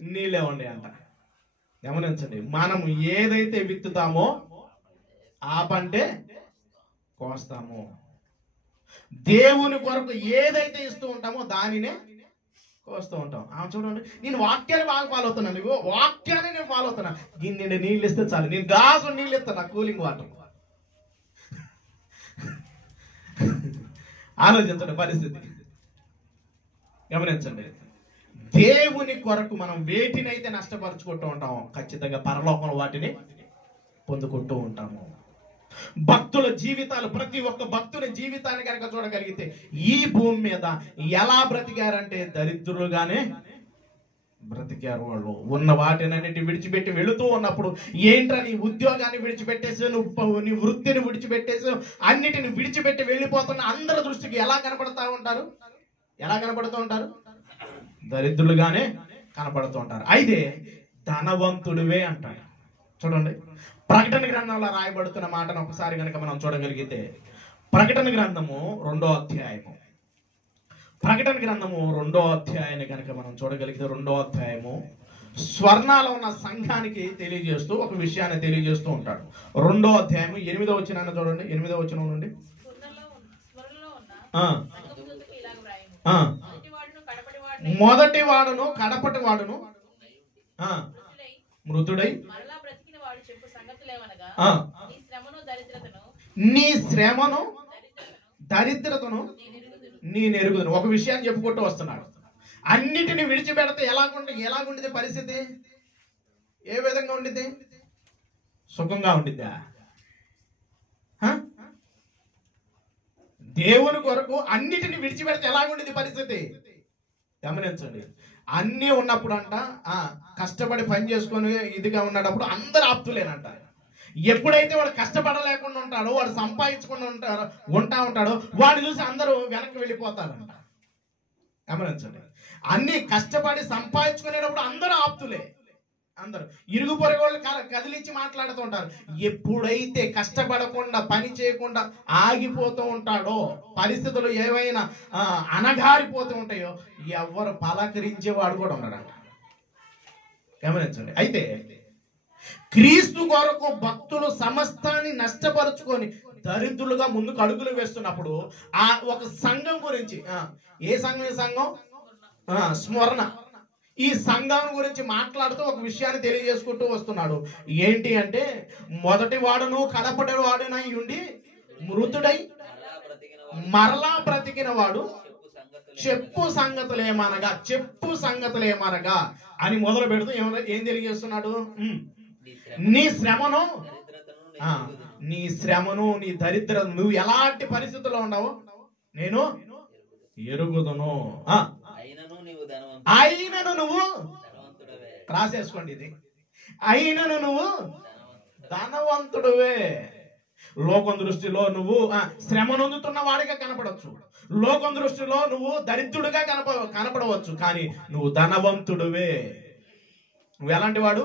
నీళ్ళే ఉన్నాయంట. గమనించండి, మనం ఏదైతే విత్తుతామో ఆ పంటే కోస్తాము. దేవుని కొరకు ఏదైతే ఇస్తూ ఉంటామో దానినే కోస్తూ ఉంటాం. చూడండి, నేను వాక్యాన్ని బాగా ఫాలో అవుతున్నాను, వాక్యాన్ని నేను ఫాలో అవుతున్నా. గిన్నె నీళ్ళు ఇస్తే చాలు, నేను గ్లాసు నీళ్ళు ఇస్తాను, కూలింగ్ వాటర్. ఆలోచించండి పరిస్థితి, గమనించండి. దేవుని కొరకు మనం వేటినైతే నష్టపరుచుకుంటూ ఉంటామో ఖచ్చితంగా పరలోకంలో వాటిని పొందుకుంటూ ఉంటాము. భక్తుల జీవితాలు, ప్రతి ఒక్క భక్తుని జీవితాన్ని కనుక చూడగలిగితే ఈ భూమి మీద ఎలా బ్రతికారంటే దరిద్రులుగానే బ్రతికారు. వాళ్ళు ఉన్న వాటినన్నిటి విడిచిపెట్టి వెళుతూ ఉన్నప్పుడు, ఏంట్రా నీ ఉద్యోగాన్ని విడిచిపెట్టేసి, నువ్వు నీ వృత్తిని విడిచిపెట్టేసి, అన్నిటిని విడిచిపెట్టి వెళ్ళిపోతున్న అందరి దృష్టికి ఎలా కనపడుతూ ఉంటారు? ఎలా కనపడుతూ ఉంటారు? దరిద్రులుగానే కనపడుతూ ఉంటారు. అయితే ధనవంతుడివే అంటాడు. చూడండి, ప్రకటన గ్రంథంలో రాయబడుతున్న మాటను ఒకసారి కనుక మనం చూడగలిగితే, ప్రకటన గ్రంథము 2వ అధ్యాయము, ప్రకటన గ్రంథము 2వ అధ్యాయాన్ని కనుక మనం చూడగలిగితే, 2వ అధ్యాయము స్వర్ణాలో ఉన్న సంఘానికి తెలియజేస్తూ ఒక విషయాన్ని తెలియజేస్తూ ఉంటాడు. 2వ అధ్యాయము 8వ వచనాన్ని చూడండి. 8వ వచనం నుండి మొదటి వాడును కడపటి వాడును మృతుడై నీ శ్రమను దరిద్రతను నేను ఎరుగుదును. ఒక విషయాన్ని చెప్పుకుంటూ వస్తున్నాడు. అన్నిటిని విడిచిపెడితే ఎలాగుండేది పరిస్థితి? ఏ విధంగా ఉండిద్ది? సుఖంగా ఉండిద్దా? దేవుని కొరకు అన్నిటిని విడిచిపెడితే ఎలాగుండేది పరిస్థితి? గమనించండి. అన్నీ ఉన్నప్పుడు అంట కష్టపడి పని చేసుకొని ఇదిగా ఉన్నప్పుడు అందరు ఆప్తులేనంట. ఎప్పుడైతే వాడు కష్టపడలేకుండా ఉంటాడో, వాడు సంపాదించుకుండా ఉంటాడో వాడిని చూసి అందరూ వెనక్కి వెళ్ళిపోతారంట. గమనించండి. అన్ని కష్టపడి సంపాదించుకునేటప్పుడు అందరూ ఆప్తులే. అందరూ ఇరుగు పొరుగు వాళ్ళు కదిలించి మాట్లాడుతూ ఉంటారు. ఎప్పుడైతే కష్టపడకుండా పని చేయకుండా ఆగిపోతూ ఉంటాడో, పరిస్థితులు ఏవైనా అణగారిపోతూ ఉంటాయో, ఎవరు పలకరించేవాడు కూడా ఉన్నాడంట. గమనించండి. అయితే క్రీస్తు కొరకు భక్తులు సమస్తాన్ని నష్టపరుచుకొని దరిద్రులుగా ముందుకు అడుగులు వేస్తున్నప్పుడు ఒక సంఘం గురించి, ఏ సంఘం? ఈ సంఘం స్మరణ. ఈ సంఘం గురించి మాట్లాడుతూ ఒక విషయాన్ని తెలియజేసుకుంటూ వస్తున్నాడు. ఏంటి అంటే, మొదటి వాడును కడపటి వాడునై ఉండి మృతుడై మరలా బ్రతికిన వాడు చెప్పు సంగతులేమనగా అని మొదలు పెడుతూ ఏం తెలియజేస్తున్నాడు? నీ శ్రమను నీ దరిద్రత, నువ్వు ఎలాంటి పరిస్థితుల్లో ఉన్నావో నేను ఎరుగుదును. అయినను నువ్వు రాసేసుకోండి, ఇది అయినను నువ్వు ధనవంతుడువే. లోకం దృష్టిలో నువ్వు శ్రమ నొందుతున్న వాడిగా కనపడవచ్చు, లోకం దృష్టిలో నువ్వు దరిద్రుడిగా కనపడవచ్చు, కానీ నువ్వు ధనవంతుడువే. నువ్వు ఎలాంటి వాడు?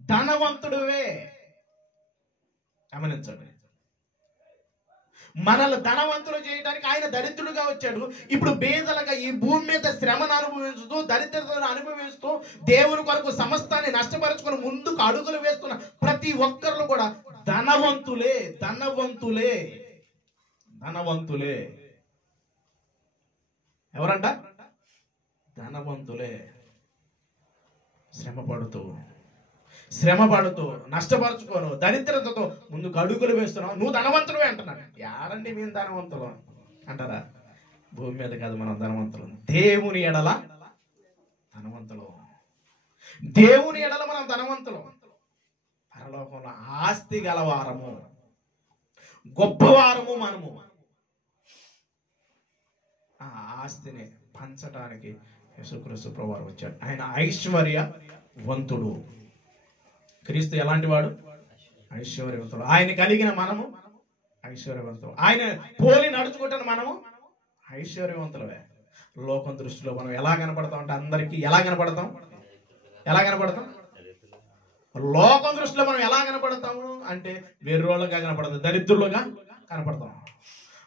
ధనవంతుడువే. గమనించండి. మనల్ని ధనవంతులు చేయడానికి ఆయన దరిద్రుడుగా వచ్చాడు. ఇప్పుడు బేదలుగా ఈ భూమి మీద శ్రమను అనుభవిస్తూ, దరిద్రతను అనుభవిస్తూ, దేవుని కొరకు సమస్తాన్ని నష్టపరుచుకొని ముందుకు అడుగులు వేస్తున్న ప్రతి ఒక్కరు కూడా ధనవంతులే. ఎవరంట? ధనవంతులే. శ్రమ పడుతూ నష్టపరుచుకోను దరిద్రతతో ముందుకు అడుగులు వేస్తున్నావు, నువ్వు ధనవంతుడు అంటున్నాడు. యారండి మేము ధనవంతులు అంటారా? భూమి మీద కాదు మనం ధనవంతులు, దేవుని ఎడల ధనవంతులు. దేవుని ఎడల మనం ధనవంతులు. పరలోకంలో ఆస్తి గలవారము, గొప్పవారము మనము. ఆ ఆస్తిని పంచడానికి యేసుక్రీస్తు ప్రభువారు వచ్చాడు. ఆయన ఐశ్వర్యవంతుడు. క్రీస్తు ఎలాంటి వాడు? ఐశ్వర్యవంతుడు. ఆయన కలిగిన మనము ఐశ్వర్యవంతుడు. ఆయన పోలి నడుచుకుంటున్న మనము ఐశ్వర్యవంతులవే. లోకం దృష్టిలో మనం ఎలా కనపడతాం అంటే, అందరికీ ఎలా కనపడతాం? లోకం దృష్టిలో మనం ఎలా కనపడతాము అంటే వెర్రోళ్ళగా కనపడతాం, దరిద్రులుగా కనపడతాం.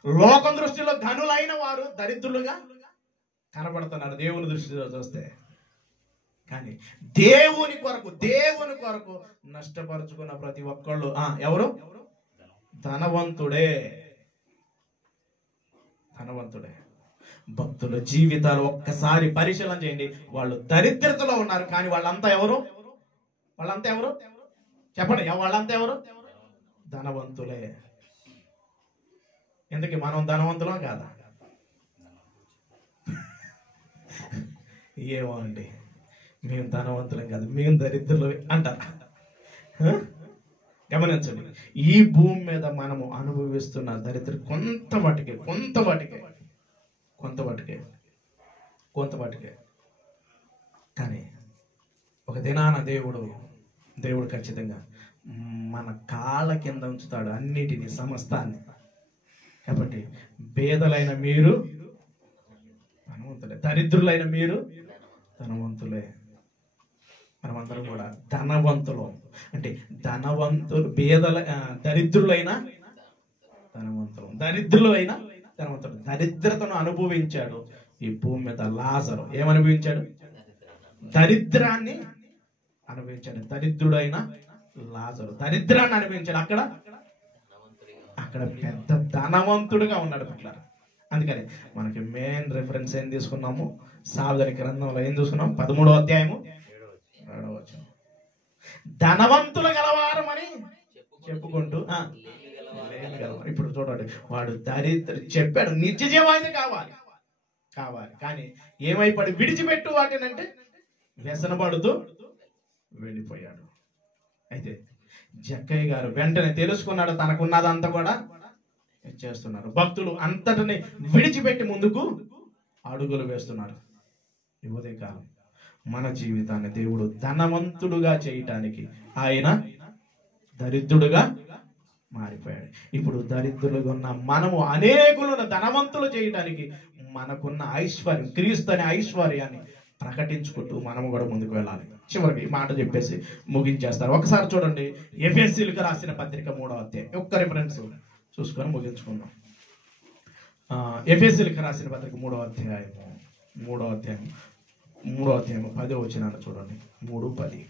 లోకం దృష్టిలో ధనులైన వారు దరిద్రులుగా కనపడుతున్నారు దేవుని దృష్టిలో చూస్తే. కానీ దేవుని కొరకు నష్టపరుచుకున్న ప్రతి ఒక్కళ్ళు ఎవరు? ధనవంతుడే. భక్తుల జీవితాలు ఒక్కసారి పరిశీలన చేయండి. వాళ్ళు దరిద్రతలో ఉన్నారు, కానీ వాళ్ళంతా ఎవరు? చెప్పండి, వాళ్ళంతా ఎవరు? ధనవంతులే. ఎందుకు మనం ధనవంతులం కాదా? ఏమో అండి, మేము ధనవంతులం కాదు, మేము దరిద్రులు అంటారా? గమనించండి. ఈ భూమి మీద మనము అనుభవిస్తున్న దరిద్రం కొంతవాటికే. కానీ ఒక దినాన దేవుడు ఖచ్చితంగా మన కాళ్ళ కింద ఉంచుతాడు అన్నిటినీ, సమస్తాన్ని. కాబట్టి పేదలైన మీరు ధనవంతులే, దరిద్రులైన మీరు ధనవంతులే. మనమందరం కూడా ధనవంతులు, అంటే ధనవంతులు బేదల దరిద్రులైన ధనవంతులు, దరిద్రులైన ధనవంతులు. దరిద్రతను అనుభవించాడు ఈ భూమి మీద లాజరు. ఏమనుభవించాడు? దరిద్రాన్ని అనుభవించాడు. దరిద్రుడైన లాజరు దరిద్రాన్ని అనుభవించాడు. అక్కడ పెద్ద ధనవంతుడుగా ఉన్నాడు పిల్లలు. అందుకని మనకి మెయిన్ రిఫరెన్స్ ఏం తీసుకున్నాము? సామెతల గ్రంథంలో ఏం చూసుకున్నాం? 13వ అధ్యాయము 7వ వచనం. ధనవంతులు గలవారమని చెప్పుకుంటూ ఇప్పుడు చూడండి, వాడు చెప్పాడు నిత్య జీవాన్ని కావాలి కానీ ఏమైపడి విడిచిపెట్టు వాటినంటే వ్యసనపడుతూ వెళ్ళిపోయాడు. అయితే జక్కయ్య గారు వెంటనే తెలుసుకున్నాడు, తనకున్నదంతా కూడా చేస్తున్నారు. భక్తులు అంతటిని విడిచిపెట్టి ముందుకు అడుగులు వేస్తున్నారు. ఈ ఉదయకాలం మన జీవితాన్ని దేవుడు ధనవంతుడుగా చేయటానికి ఆయన దరిద్రుడుగా మారిపోయాడు. ఇప్పుడు దరిద్రులుగా ఉన్న మనము అనేకులను ధనవంతులు చేయడానికి మనకున్న ఐశ్వర్యం, క్రీస్తు అనే ఐశ్వర్యాన్ని ప్రకటించుకుంటూ మనము కూడా ముందుకు వెళ్ళాలి. చివరికి ఈ మాట చెప్పేసి ముగించేస్తారు. ఒకసారి చూడండి, ఎఫెసీయులకు రాసిన పత్రిక 3వ అధ్యాయం. ఒక్క రిఫరెన్స్ చూసుకొని ముగించుకుందాం. ఎఫెసీయులకు రాసిన పత్రిక 3వ అధ్యాయం 10వ వచనాన్ని చూడండి. 3:10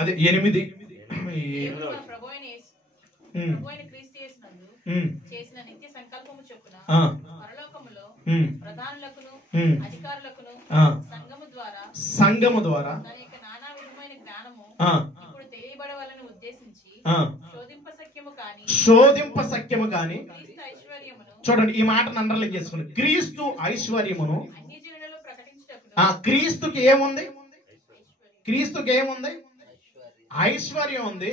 అదే 8 చేసిన నిత్య సంకల్పము చొప్పున పరలోకములో ప్రధానులకును అధికారులకును సంఘము ద్వారా తన యొక్క నానా విధమైన జ్ఞానము ఇప్పుడు తెలియబడవాలని ఉద్దేశించి శోధింప సఖ్యము కాని క్రీస్తు ఐశ్వర్యమును, చూడండి ఈ మాటను అండర్లైన్ చేసుకోండి. క్రీస్తు ఐశ్వర్యమును అన్ని జనులలో ప్రకటించుటకును. క్రీస్తుకి ఏముంది? ఐశ్వర్యం ఉంది.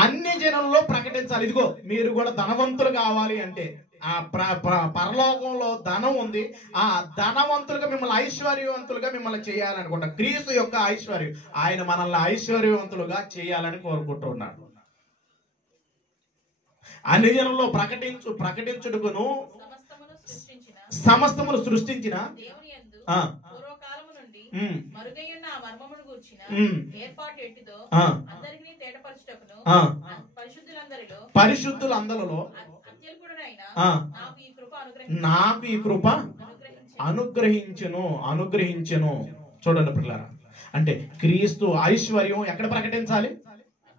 అన్ని జనుల్లో ప్రకటించాలి. ఇదిగో మీరు కూడా ధనవంతులు కావాలి అంటే పరలోకంలో ధనం ఉంది. ఆ ధనవంతులుగా మిమ్మల్ని ఐశ్వర్యవంతులుగా మిమ్మల్ని చేయాలనుకుంటా. క్రీస్తు యొక్క ఐశ్వర్యం, ఆయన మనల్ని ఐశ్వర్యవంతులుగా చేయాలని కోరుకుంటున్నాడు. అన్ని జనుల్లో ప్రకటించుటకును సమస్తమును సృష్టించిన పరిశుద్ధులందరిలో నాకు ఈ కృప అనుగ్రహించెను. చూడండి పిల్లరా, అంటే క్రీస్తు ఐశ్వర్యం ఎక్కడ ప్రకటించాలి?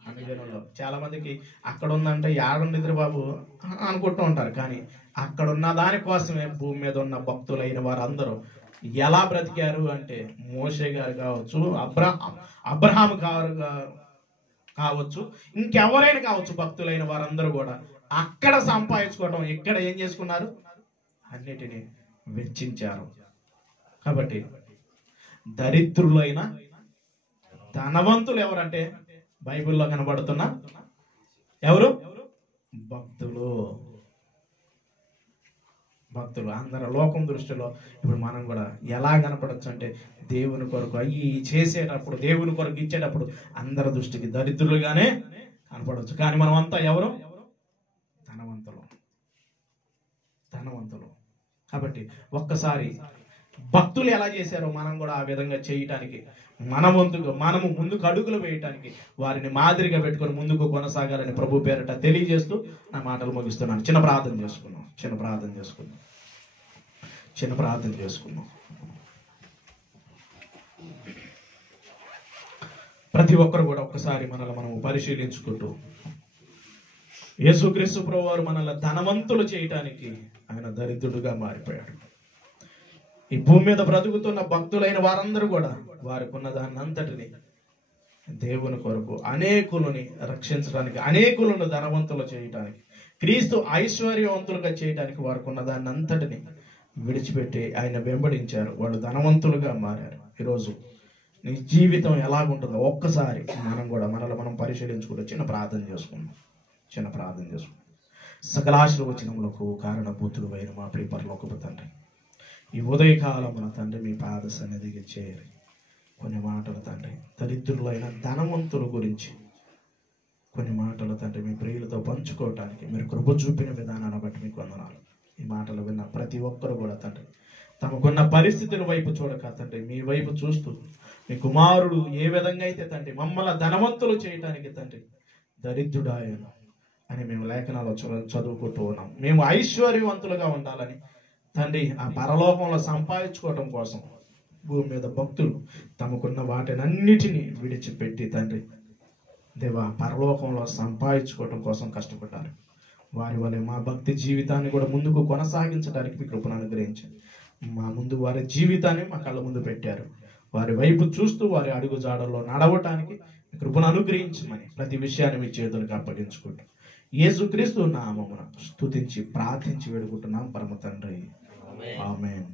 అన్ని జనుల్లో. చాలా మందికి అక్కడ ఉందంటే యాడుండిద్రు బాబు అనుకుంటూ ఉంటారు. కానీ అక్కడ ఉన్న దానికోసమే భూమి మీద ఉన్న భక్తులైన వారందరూ ఎలా బ్రతికారు అంటే, మోషే గారు కావచ్చు, అబ్రహాము గారు కావచ్చు, ఇంకెవరైనా కావచ్చు, భక్తులైన వారందరూ కూడా అక్కడ సంపాదించుకోవడం, ఇక్కడ ఏం చేసుకున్నారు? అన్నిటినీ వెచ్చించారు. కాబట్టి దరిద్రులైన ధనవంతులు ఎవరంటే బైబిల్లో కనబడుతున్న ఎవరు? భక్తులు. అందరూ లోకం దృష్టిలో ఇప్పుడు మనం కూడా ఎలా కనపడచ్చు అంటే, దేవుని కొరకు అయ్యి చేసేటప్పుడు, దేవుని కొరకు ఇచ్చేటప్పుడు అందరి దృష్టికి దరిద్రులుగానే కనపడవచ్చు. కానీ మనం అంతా ఎవరు? ధనవంతులు. కాబట్టి ఒక్కసారి భక్తులు ఎలా చేశారో మనం కూడా ఆ విధంగా చేయటానికి, మనము ముందుకు అడుగులు వేయటానికి వారిని మాదిరిగా పెట్టుకొని ముందుకు కొనసాగాలని ప్రభు పేరట తెలియజేస్తూ నా మాటలు ముగిస్తున్నాను. చిన్న ప్రార్థన చేసుకుందాం. ప్రతి ఒక్కరు కూడా ఒక్కసారి మనల్ని మనము పరిశీలించుకుంటూ, యేసుక్రీస్తు ప్రభువు వారు మనల్ని ధనవంతులు చేయటానికి ఆయన దరిద్రుడుగా మారిపోయాడు. ఈ భూమి మీద బ్రతుకుతున్న భక్తులైన వారందరూ కూడా వారికి ఉన్న దాన్ని అంతటిని దేవుని కొరకు అనేకులని రక్షించడానికి, అనేకులను ధనవంతులు చేయటానికి, క్రీస్తు ఐశ్వర్యవంతులుగా చేయటానికి వారికి ఉన్న దాన్ని అంతటిని విడిచిపెట్టి ఆయన వెంబడించారు. వాళ్ళు ధనవంతులుగా మారారు. ఈరోజు నీ జీవితం ఎలాగుంటుందో ఒక్కసారి మనం కూడా మనం పరిశీలించుకుంటూ చిన్న ప్రార్థన చేసుకుందాం. సకలాశీర్వచనములకు కారణభూతులు అయిన మా ప్రియ పరలోకపు తండ్రి, ఈ ఉదయకాలమున తండ్రి మీ పాద సన్నిధికి చేరి కొన్ని మాటలు తండ్రి, దరిద్రులైన ధనవంతుల గురించి కొన్ని మాటలు తండ్రి మీ ప్రియులతో పంచుకోవటానికి మీరు కృప చూపిన విధానాన్ని బట్టి మీకు వందనాలు. ఈ మాటలు విన్న ప్రతి ఒక్కరు కూడా తండ్రి తమకున్న పరిస్థితుల వైపు చూడక తండ్రి మీ వైపు చూస్తూ మీ కుమారుడు ఏ విధంగా అయితే తండ్రి మమ్మల్ని ధనవంతులు చేయటానికి తండ్రి దరిద్రుడాయను అని మేము లేఖనాలు చదువుకుంటూ ఉన్నాం. మేము ఐశ్వర్యవంతులుగా ఉండాలని తండ్రి ఆ పరలోకంలో సంపాదించుకోవటం కోసం భూమి మీద భక్తులు తమకున్న వాటినన్నిటినీ విడిచిపెట్టి తండ్రి దేవా పరలోకంలో సంపాదించుకోవటం కోసం కష్టపడ్డారు. వారి వలె మా భక్తి జీవితాన్ని కూడా ముందుకు కొనసాగించడానికి మీ కృపను అనుగ్రహించండి. మా ముందు వారి జీవితాన్ని మా కళ్ళ ముందు పెట్టారు. వారి వైపు చూస్తూ వారి అడుగు జాడల్లో నడవటానికి మీ కృపను అనుగ్రహించమని ప్రతి విషయాన్ని మీ చేతులకు అప్పగించుకుంటాం. యేసుక్రీస్తు నామమున స్తుతించి ప్రార్థించి వేడుకుంటున్నాం పరమ తండ్రి. ఆమేన్.